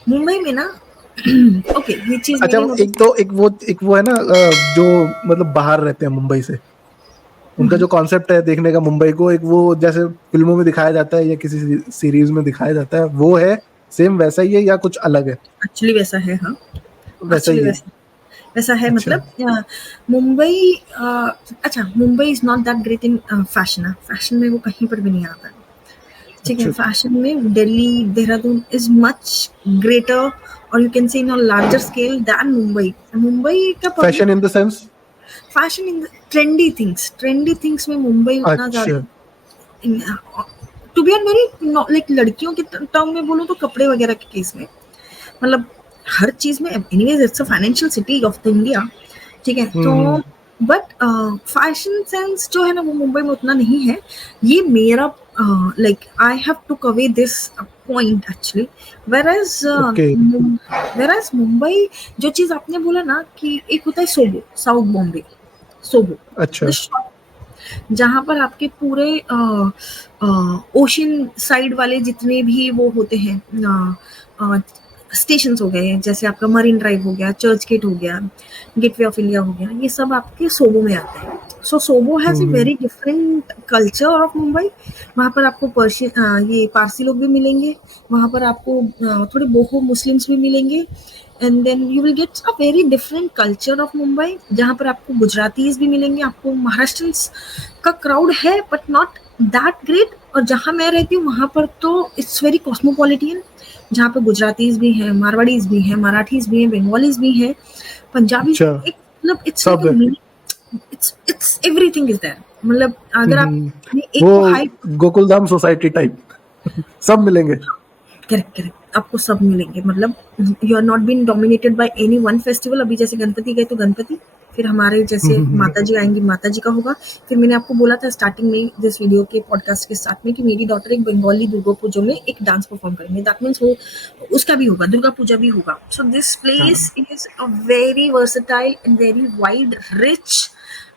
मुंबई में ना ओके ये चीज अच्छा, एक वो है ना जो मतलब बाहर रहते हैं मुंबई से, उनका जो कॉन्सेप्ट है देखने का मुंबई को, एक वो जैसे फिल्मों में दिखाया जाता है या किसी सीरीज में दिखाया जाता है, वो है सेम वैसा ही है या कुछ अलग है? एक्चुअली वैसा है. हाँ, वैसा ही है. वैसा है. अच्छा. मतलब मुंबई अच्छा Mumbai is not that great in fashion. Fashion में वो कहीं पर भी नहीं आता. ठीक है, फैशन में Delhi Dehradun is much greater और you can say in a larger scale than Mumbai. Mumbai का fashion in the sense, fashion in trendy things में मुंबई उतना ज्यादा. To be on very like लड़कियों के टर्म में बोलूं तो कपड़े वगैरह के केस में मतलब हर चीज में anyways it's a financial city of the India. ठीक है, तो बट फैशन सेंस जो है ना वो मुंबई में उतना नहीं है. ये मेरा like I have took away this point actually, whereas Mumbai जो चीज आपने बोला ना कि एक होता है सोबो, साउथ बॉम्बे सोबो. अच्छा, जहाँ पर आपके पूरे ओशन साइड वाले जितने भी वो होते हैं स्टेशंस हो गए, जैसे आपका मरीन ड्राइव हो गया, चर्च गेट हो गया, गेटवे ऑफ इंडिया हो गया, ये सब आपके सोबो में आते हैं। So SoBo has a hmm. Very different culture of Mumbai. वहाँ पर आपको ये पारसी लोग भी मिलेंगे, वहाँ पर आपको थोड़े बोहो मुस्लिम्स भी मिलेंगे, and then you will get a very different culture of Mumbai, जहाँ पर आपको गुजरातीज भी मिलेंगे, आपको महाराष्ट्रियंस का क्राउड है बट नॉट दैट ग्रेट। और जहाँ मैं रहती हूँ वहाँ पर तो इट्स वेरी कॉस्मोपॉलिटियन, जहाँ पे गुजरातीज भी हैं, मारवाड़ीज भी हैं, मराठीज भी हैं, बंगालीज भी हैं, पंजाबी, अच्छा। एक मतलब इट्स लाइक सब अ है। Mini, it's everything is there. मतलब अगर आप हम्म। एक वो को हाइट, गोकुलधाम सोसाइटी टाइप सब मिलेंगे। करेक्ट करेक्ट, आपको सब मिलेंगे। मतलब you are not been dominated by any one festival. अभी जैसे गणपति गए तो गणपति, फिर हमारे जैसे माता जी आएंगी, माता जी का होगा। फिर मैंने आपको बोला था स्टार्टिंग में दिस वीडियो के पॉडकास्ट के साथ में कि मेरी डॉटर एक बंगाली दुर्गा पूजा में एक डांस परफॉर्म करेंगे, दैट मीन्स वो उसका भी होगा, दुर्गा पूजा भी होगा। सो दिस प्लेस हाँ। Is a very versatile and very wide rich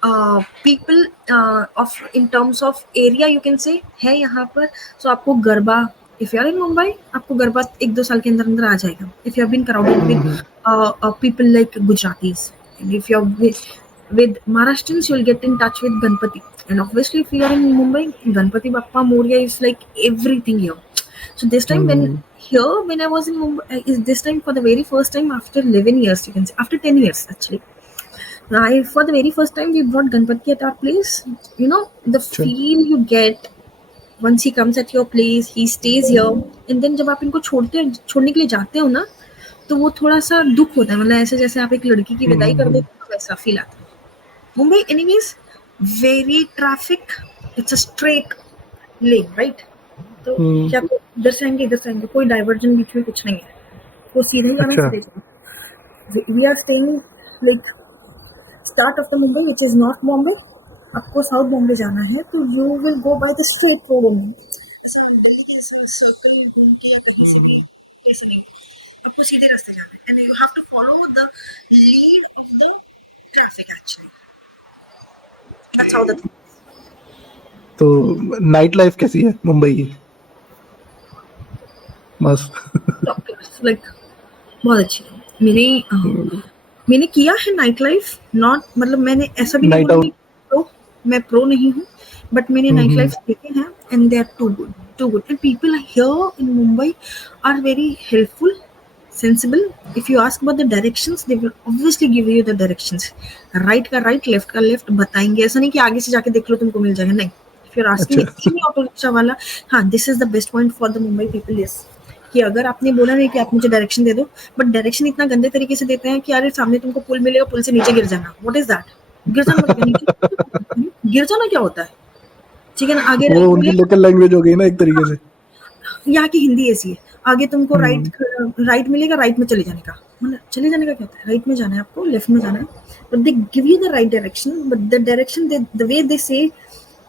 people of in terms of area you can say है यहाँ पर। सो आपको garba, if you are in Mumbai, आपको गरबा 1-2 साल के अंदर अंदर आ जाएगा। If you have been crowded with people like Gujaratis, and if you're with Maharashtrians, you'll get in touch with Ganpati. And obviously, if you are in Mumbai, Ganpati Bappa Moria is like everything here. So this time when I was in Mumbai, is this time for the very first time after 11 years, you can say, after 10 years actually. For the very first time, we brought Ganpati at our place. You know, the अच्छा। feel you get once he comes at your place, he stays here, and then जब आप इनको छोड़ने के लिए जाते हो ना, तो वो थोड़ा सा दुख होता है। मतलब ऐसे जैसे आप एक लड़की की विदाई कर देते हो, वैसा फील आता है। Mumbai anyways very traffic, it's a straight lane right. तो क्या तो इधर से आएंगे, इधर से आएंगे, कोई डाइवर्जन बीच में कुछ नहीं है, वो सीधे ही जाना, अच्छा। सीधे जाना। We are staying like start of the Mumbai which is north Bombay. आपको साउथ बॉम्बे जाना है तो you will go by the straight road only. ऐसा दिल्ली के ऐसा सर्कल घूम के या कहीं से भी कैसे नहीं, आपको सीधे रास्ते जाना है and you have to follow the lead of the traffic actually, that's how the तो नाइट लाइफ कैसी है मुंबई की? मस्त। लाइक बहुत अच्छी है। मैंने किया है नाइट लाइफ, नॉट मतलब मैंने ऐसा भी नहीं नाइट बोलूंगी आउट। मैं प्रो नहीं हूँ, बट मैंने नाइट लाइफ देखे हैं and they are too good and people here in Mumbai are very helpful, sensible. If you ask about the directions, they will obviously give you the directions. Right का right, left का left बताएंगे। ऐसा नहीं कि आगे से जाके देख लो तुमको मिल जाएगा, नहीं। If you're asking अच्छा। any ऑटो रिक्शा वाला, हाँ this is the best point for the Mumbai people is कि अगर आपने बोला नहीं कि आप मुझे डायरेक्शन दे दो, बट डायरेक्शन इतना गंदे तरीके से देते हैं कि अरे सामने तुमको पुल मिलेगा, पुल से नीचे गिर जाना। What is that? गिर जाना मतलब नीचे गिर जाना क्या होता है? ठीक है ना, आगे वो राइट उनकी मिलेगा, लोकल लैंग्वेज हो गई ना एक तरीके से। यहाँ की हिंदी ऐसी है, आगे तुमको हम्म। राइट मिलेगा, राइट में चले जाने का। मतलब चले जाने का क्या होता है? राइट में जाना है आपको, लेफ्ट में जाना है, but they give you the right direction, but the direction the way they say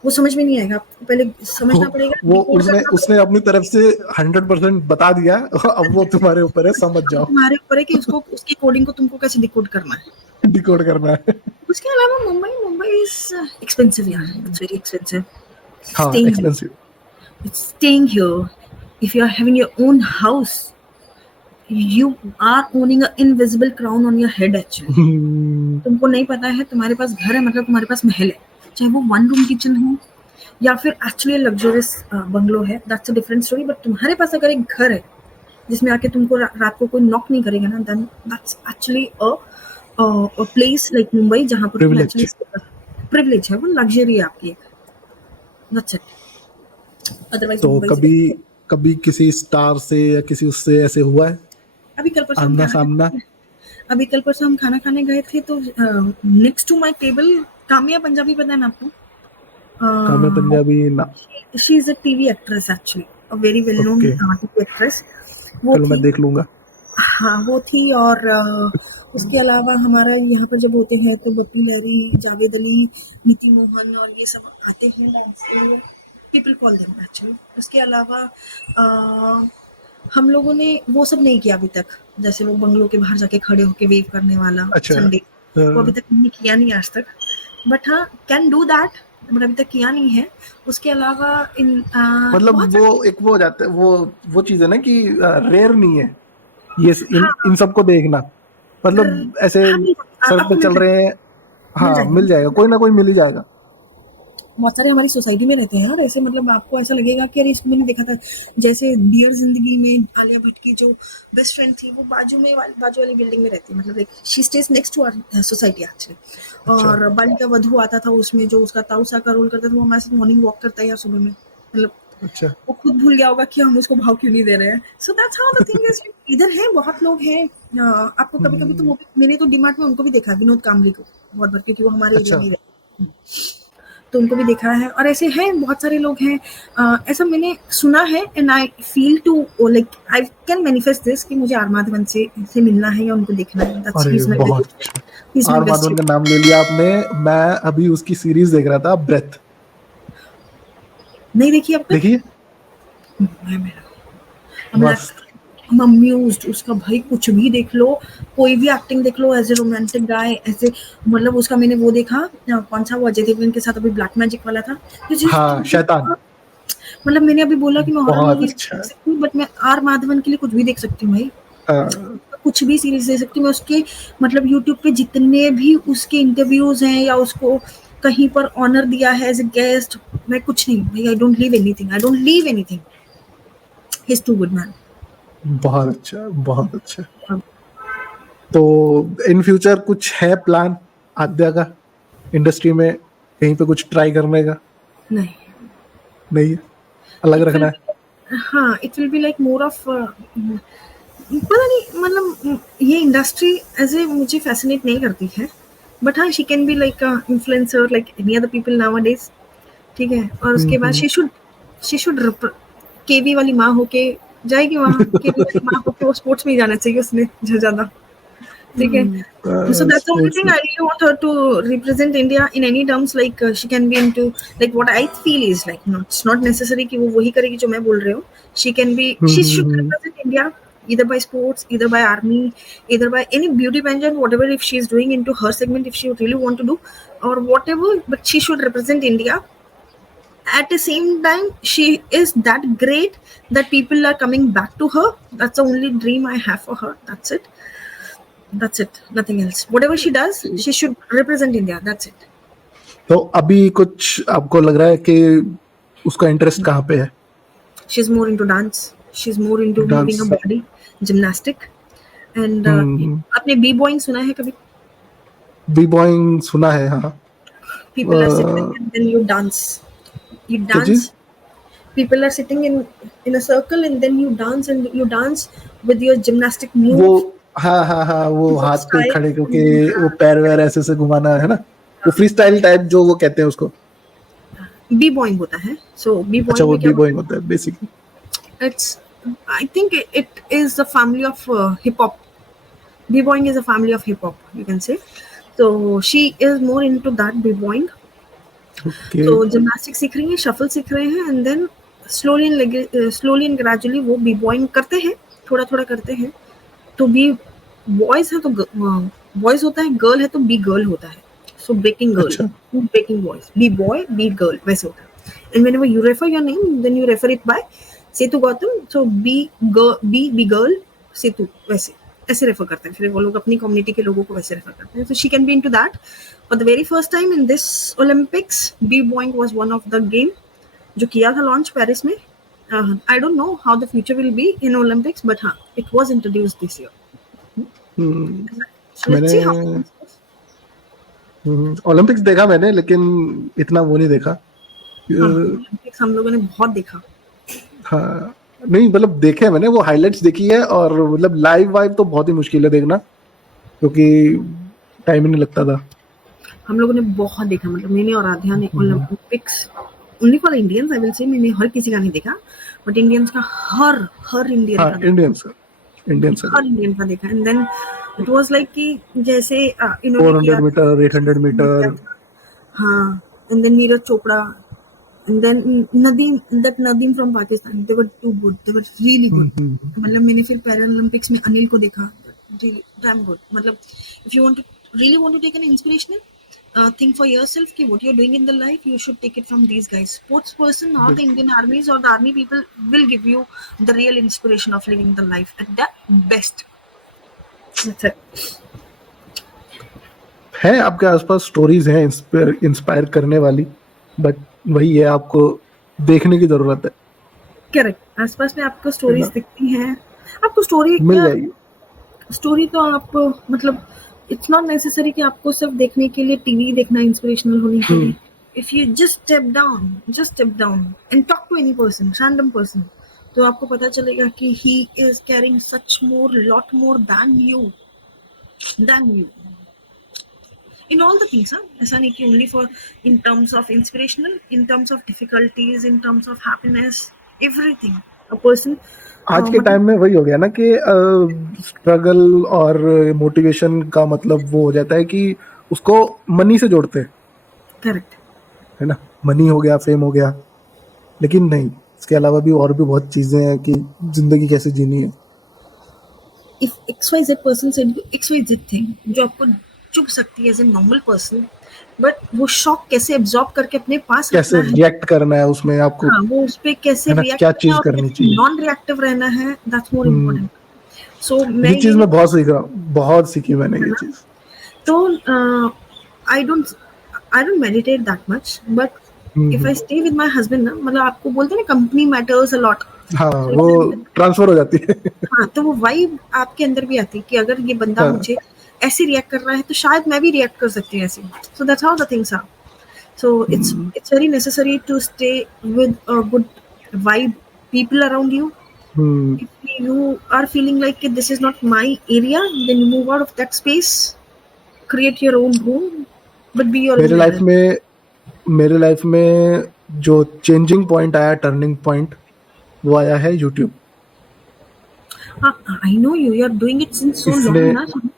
वो समझ में नहीं आएगा। आपको पहले समझना पड़ेगा, वो डिकोड उसने करना उसने पड़ेगा। अपनी तरफ से 100% बता दिया। अब वो तुम्हारे ऊपर है, समझ अब जाओ। तुम्हारे ऊपर है कि उसको उसकी कोडिंग को तुमको कैसे डिकोड करना है। डिकोड करना है। उसके अलावा मुंबई मुंबई इज एक्सपेंसिव यार, इट्स वेरी एक्सपेंसिव हाँ, staying here. Expensive. It's staying here if you are having your own house, you are owning an invisible crown on your head actually. तुमको नहीं पता है तुम्हारे पास घर है मतलब तुम्हारे पास महल है, चाहे वो 1 रूम किचन हो या फिर एक्चुअली लग्जरियस बंगलो है, that's a different story. But तुम्हारे पास अगर एक घर है जिसमें आके तुमको रात को कोई नॉक नहीं करेगा ना, then that's actually a place like Mumbai जहाँ पर तुम एक्चुअली प्रिविलेज। प्रिविलेज है, वो लग्जरी है आपकी एक, दैट्स इट। अदरवाइज तो मुंबई कभी कभी किसी स्टार से या किसी उससे ऐसे हुआ है अभी कल परसों हम आमना खाना सामना? खाने अभी कल परसों हम खाना खाने गए थे तो next to my table Kamya Punjabi, पता है ना आपको? काम्या पंजाबी ना। She is a TV actress actually, a very well known okay, TV actress वो चलो मैं थी। देख लूंगा। हाँ वो थी, और उसके अलावा हमारा यहाँ पर जब होते हैं तो बप्पी लहरी, जावेद अली, नीति मोहन और ये सब आते हैं डांस के लिए, पीपल कॉल देम एक्चुअली। उसके अलावा हम लोगों ने वो सब नहीं किया अभी तक, जैसे वो बंगलों के बाहर जाके खड़े होके वेव करने वाला अच्छा। संडे, वो अभी तक मैंने किया नहीं आज तक। बट हाँ कैन डू दैट, बट अभी तक किया नहीं है। उसके अलावा इन मतलब बहुत वो एक वो हो जाता है, वो चीज है ना कि रेयर नहीं है। ये इन हाँ, इन सबको देखना, मतलब ऐसे हाँ, सड़क पे आपको मिल चल रहे हैं, मिल हाँ जाएगा। मिल जाएगा, कोई ना कोई मिल ही जाएगा। बहुत सारे हमारी सोसाइटी में रहते हैं और ऐसे मतलब आपको ऐसा लगेगा कि अरे इसको मैंने देखा था। जैसे डियर जिंदगी में आलिया भट्ट की जो बेस्ट फ्रेंड थी वो बाजू वाली बिल्डिंग में रहती है, मतलब एक she stays next to our society actually. अच्छा और बालिका वधू आता था उसमें जो उसका ताऊसा का रोल करता था, वो हमारे साथ मॉर्निंग वॉक करता है यार सुबह में, मतलब अच्छा वो खुद भूल गया होगा कि हम उसको भाव क्यों नहीं दे रहे हैं। सो that's how the thing is. इधर है बहुत लोग हैं। आपको कभी कभी तो हम्म, मैंने तो डीमार्ट में उनको भी देखा है, विनोद कामली को बहुत बार, क्योंकि वो हमारे एरिया अच्छा में ही रहते हैं, तो उनको भी देखा है। और ऐसे हैं बहुत सारे लोग हैं। ऐसा मैंने सुना है and I feel to like I can manifest this कि मुझे आर माधवन से मिलना है या उनको देखना है। दैट्स ही अरे इज माय बहुत बेस्ट, अच्छा। He is my our best. Madhavan का नाम ले लिया आपने, मैं अभी उसकी सीरीज देख रहा था, ब्रेथ। नहीं देखी अब तक। देखिए, I'm like, मस्त। I'm amused उसका भाई, कुछ भी देख लो, कोई भी एक्टिंग देख लो, एज ए रोमांटिक गाय ऐसे, मतलब उसका मैंने वो देखा, कौन सा वो अजय देवगन के साथ अभी ब्लैक मैजिक वाला था, हाँ शैतान, मतलब मैंने अभी बोला कि मैं हॉरर बहुत मूवी अच्छा देख है। सकती हूँ, बट मैं आर माधवन के लिए कुछ भी देख सकती हूँ भाई। हाँ, कुछ भी सीरीज दे सकती हूँ मैं उसके, मतलब यूट्यूब पे जितने भी उसके इंटरव्यूज हैं या उसको कहीं पर ऑनर दिया है एज ए गेस्ट, मैं कुछ नहीं भाई, I don't leave anything, I don't leave anything, he is too good man. बहुत अच्छा, बहुत अच्छा। तो इन फ्यूचर कुछ है प्लान आद्या का, इंडस्ट्री में कहीं पे कुछ ट्राई करने का? नहीं, नहीं है, अलग इट रखना विल, है। हाँ it will be like more of, पता नहीं मतलब ये इंडस्ट्री ऐसे मुझे फैसिनेट नहीं करती है, बट हाँ she can be like influencer like any other people nowadays, ठीक है। और उसके बाद हम्म, शी शुड केवी वाली माँ होके जाएगी वहाँ, केवी वाली माँ होके वो स्पोर्ट्स में ही जाना चाहिए उसने ज़्यादा, ठीक है। So that's the only sports thing में। I really want her to represent India in any terms. Like she can be into, like what I feel is like, no, it's not necessary कि वो वही करेगी जो मैं बोल रही हूँ. She can be, she should hmm, represent India either by sports, either by army, either by any beauty pageant, whatever if she is doing into her segment, if she really want to do or whatever. But she should represent India. At the same time, she is that great that people are coming back to her. That's the only dream I have for her. That's it. That's it. Nothing else. Whatever she does, she should represent India. That's it. तो अभी कुछ आपको लग रहा है कि उसका interest कहाँ पे है? She's more into dance. She's more into moving her dance. body, gymnastic. And हम्म, आपने बी बॉइंग सुना है कभी? बी बॉइंग सुना है, हाँ। People are sitting and then you dance. You क्या चीज? dance. People are sitting in a circle and then you dance with your gymnastic वो, move, हाँ हाँ हाँ, वो your हाथ पे style, खड़े and करके then वो पैर वैर ऐसे से घुमाना है ना, वो फ्री स्टाइल टाइप जो वो कहते हैं उसको। बी बॉइंग होता है। सो बी अच्छा, बॉइंग वो में क्या बी होता बॉइंग होता है बेसिकली। है? It's, I think it is a family of hip hop. B-boying is a family of hip hop, you can say. So she is more into that B-boying. Okay. So gymnastics सीख रही है, shuffle सीख रहे हैं, and then slowly and gradually वो B-boying करते हैं, थोड़ा थोड़ा करते हैं। तो बी बॉयज है तो बॉयज होता है, गर्ल है तो बी गर्ल होता है। सो ब्रेकिंग गर्ल, अच्छा। Breaking boys, B boy B girl वैसे होता है। And whenever you refer your name then you refer it by Setu Gautam, so B girl Setu, वैसे ऐसे रेफर करते हैं। फिर वो लोग अपनी कम्युनिटी के लोगों को वैसे रेफर करते हैं। तो she can be into that. For the very first time in this Olympics B boying was one of the game जो किया था लॉन्च पेरिस में। I don't know how the future will be in Olympics, but हाँ it was introduced this year. Hmm, So let's मैंने see how things goes. Olympics देखा मैंने, लेकिन इतना वो नहीं देखा। हाँ, ओलंपिक्स हम लोगों ने बहुत देखा। हाँ, नहीं मतलब देखे हैं मैंने, वो हाइलाइट्स देखी है, और मतलब लाइव वाइव तो बहुत ही मुश्किल है देखना, क्योंकि टाइम ही नहीं लगता था। हम लोगों ने बहुत देखा, मतलब मैंने और आध्या ने hmm, Olympics only for Indians I will say, मैंने हर किसी का नहीं देखा, बट इंडियंस का हर इंडियन हाँ का देखा, इंडियंस का, इंडियंस का। हर इंडियन का देखा। And then it was like कि जैसे इन्होंने 400 किया मीटर, 800 था, मीटर। हाँ। And then Neeraj Chopra, and then Nadeem from Pakistan, they were too good, they were really good. मतलब मैंने फिर पैरालंपिक्स में अनिल को देखा, really damn good। मतलब if you want to really want to take an inspirational, think for yourself कि what you're doing in the life, you should take it from these guys. Sports person or the बिल्कुल Indian armies or the army people will give you the real inspiration of living the life at the best. That's it. है आपके आसपास stories हैं inspire करने वाली, but वही है, आपको देखने की जरूरत है करेक्ट, आसपास में आपको है स्टोरीज ना? दिखती हैं, आपको स्टोरी मिल क्या, जाएगी। स्टोरी तो आप मतलब इट्स नॉट नेसेसरी कि आपको सिर्फ देखने के लिए टीवी देखना इंस्पिरेशनल होने के लिए. If you just step down and talk to any person, random person, तो आपको पता चलेगा कि he is carrying such more lot more than you in all the things. ऐसा नहीं कि only for in terms of inspirational, in terms of difficulties, in terms of happiness, everything a person आज के मतलब टाइम में वही हो गया ना कि स्ट्रगल और मोटिवेशन का मतलब वो हो जाता है कि उसको मनी से जोड़ते हैं, करेक्ट. है ना? मनी हो गया, फेम हो गया, लेकिन नहीं, इसके अलावा भी और भी बहुत चीजें हैं कि जिंदगी कैसे जीनी है। इफ XYZ पर्सन से XYZ थिंग जो आपको चुभ सकती है as a normal person, but वो शॉक कैसे एब्जॉर्ब करके अपने पास कैसे रखना है, रिएक्ट करना है उसमें आपको, हाँ वो उस पर कैसे है ना? रिएक्ट क्या करना है चीज और करनी कैसे चाहिए। नॉन रिएक्टिव रहना है, दैट्स मोर हम्म, इम्पोर्टेंट. सो मैं ये ये चीज नहीं, मैं बहुत सीख रहा हूँ, बहुत सीखी मैंने है ये ना, चीज। तो I don't I don't meditate that much, but if I hmm, stay with my husband ना, मतलब आपको बोलते हैं ना कंपनी मैटर्स अ लॉट. हाँ, सो वो ट्रांसफर हो जाती है। हाँ, तो वो वाइब आपके अंदर भी आती है कि अगर ये बंदा हाँ, मुझे ऐसे रिएक्ट कर रहा है तो शायद मैं भी रिएक्ट कर सकती हूँ ऐसे. So that's how the things are. So it's very necessary to stay with a good vibe people around you. Hmm, If you are feeling like this is not my area, then you move out of that space, create your own home, but be your मेरे own life rebel. में मेरे life में जो changing point आया, turning point, वो आया है YouTube. I know you. You are doing it since so इसने long, na?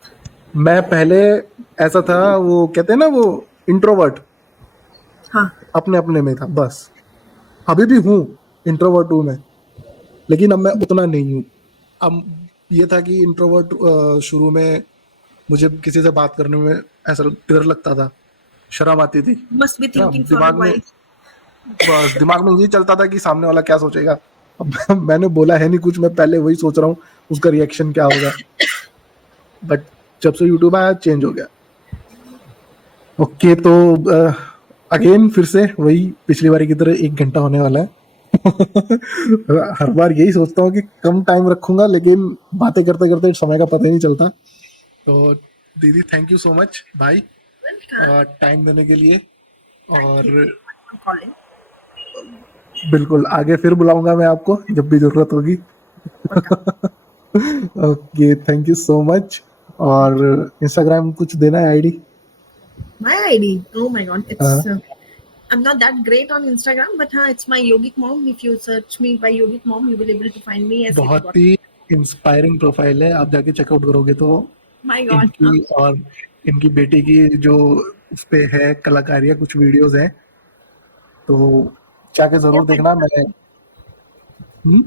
मैं पहले ऐसा था, वो कहते हैं ना, वो इंट्रोवर्ट, हाँ, अपने अपने में था बस। अभी भी हूँ, इंट्रोवर्ट हूँ मैं, लेकिन अब मैं उतना नहीं हूँ। अब ये था कि इंट्रोवर्ट शुरू में मुझे किसी से बात करने में ऐसा डर लगता था, शर्म आती थी, must be है ना? thinking for a while. बस दिमाग में ये चलता था कि सामने वाला क्या सोचेगा। अब मैंने बोला है नहीं कुछ, मैं पहले वही सोच रहा हूँ उसका रिएक्शन क्या होगा, बट जब से यूट्यूब आया चेंज हो गया। ओके, तो अगेन फिर से वही पिछली बारी की तरह 1 घंटा होने वाला है। हर बार यही सोचता हूँ कि कम टाइम रखूंगा, लेकिन बातें करते करते समय का पता ही नहीं चलता। तो दीदी, थैंक यू सो मच भाई, Welcome. टाइम देने के लिए। Thank you और for calling. बिल्कुल आगे फिर बुलाऊंगा मैं आपको जब भी जरूरत होगी। Welcome. Okay, thank you so much. और Thank you. इंस्टाग्राम कुछ देना है ID? My ID. Oh my god, it's. हाँ, I'm not that great on Instagram, but it's my Yogic Mom. If you search me by Yogic Mom, you will able to find me as it बहुत got. ही inspiring profile है, आप जाके checkout करोगे तो My god. इनकी और इनकी बेटी की जो उस पे है कलाकारियाँ, कुछ वीडियोस हैं, तो जाके Yeah, जरूर my देखना। daughter. मैं हम्म,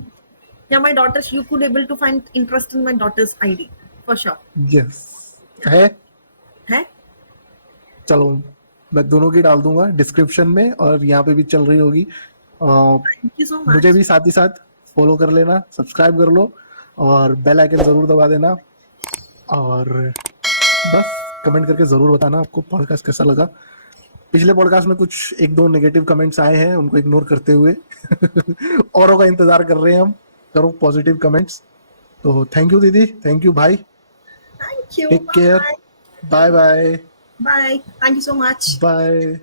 Yeah, my daughters. You could able to find interest in my daughter's ID for sure. Yes है। है? चलो, मैं दोनों की डाल दूंगा डिस्क्रिप्शन में, और यहाँ पे भी चल रही होगी। Thank you so मुझे much. भी साथ ही साथ फॉलो कर लेना, सब्सक्राइब कर लो, और बेल आइकन जरूर दबा देना। और बस कमेंट करके जरूर बताना आपको पॉडकास्ट कैसा लगा। पिछले पॉडकास्ट में कुछ 1-2 नेगेटिव कमेंट्स आए हैं, उनको इग्नोर करते हुए औरों का इंतजार कर रहे हैं हम, करो पॉजिटिव कमेंट्स। तो थैंक यू दीदी, थैंक यू भाई, Thank you. Take care, Bye. Bye bye Bye. Thank you so much. Bye.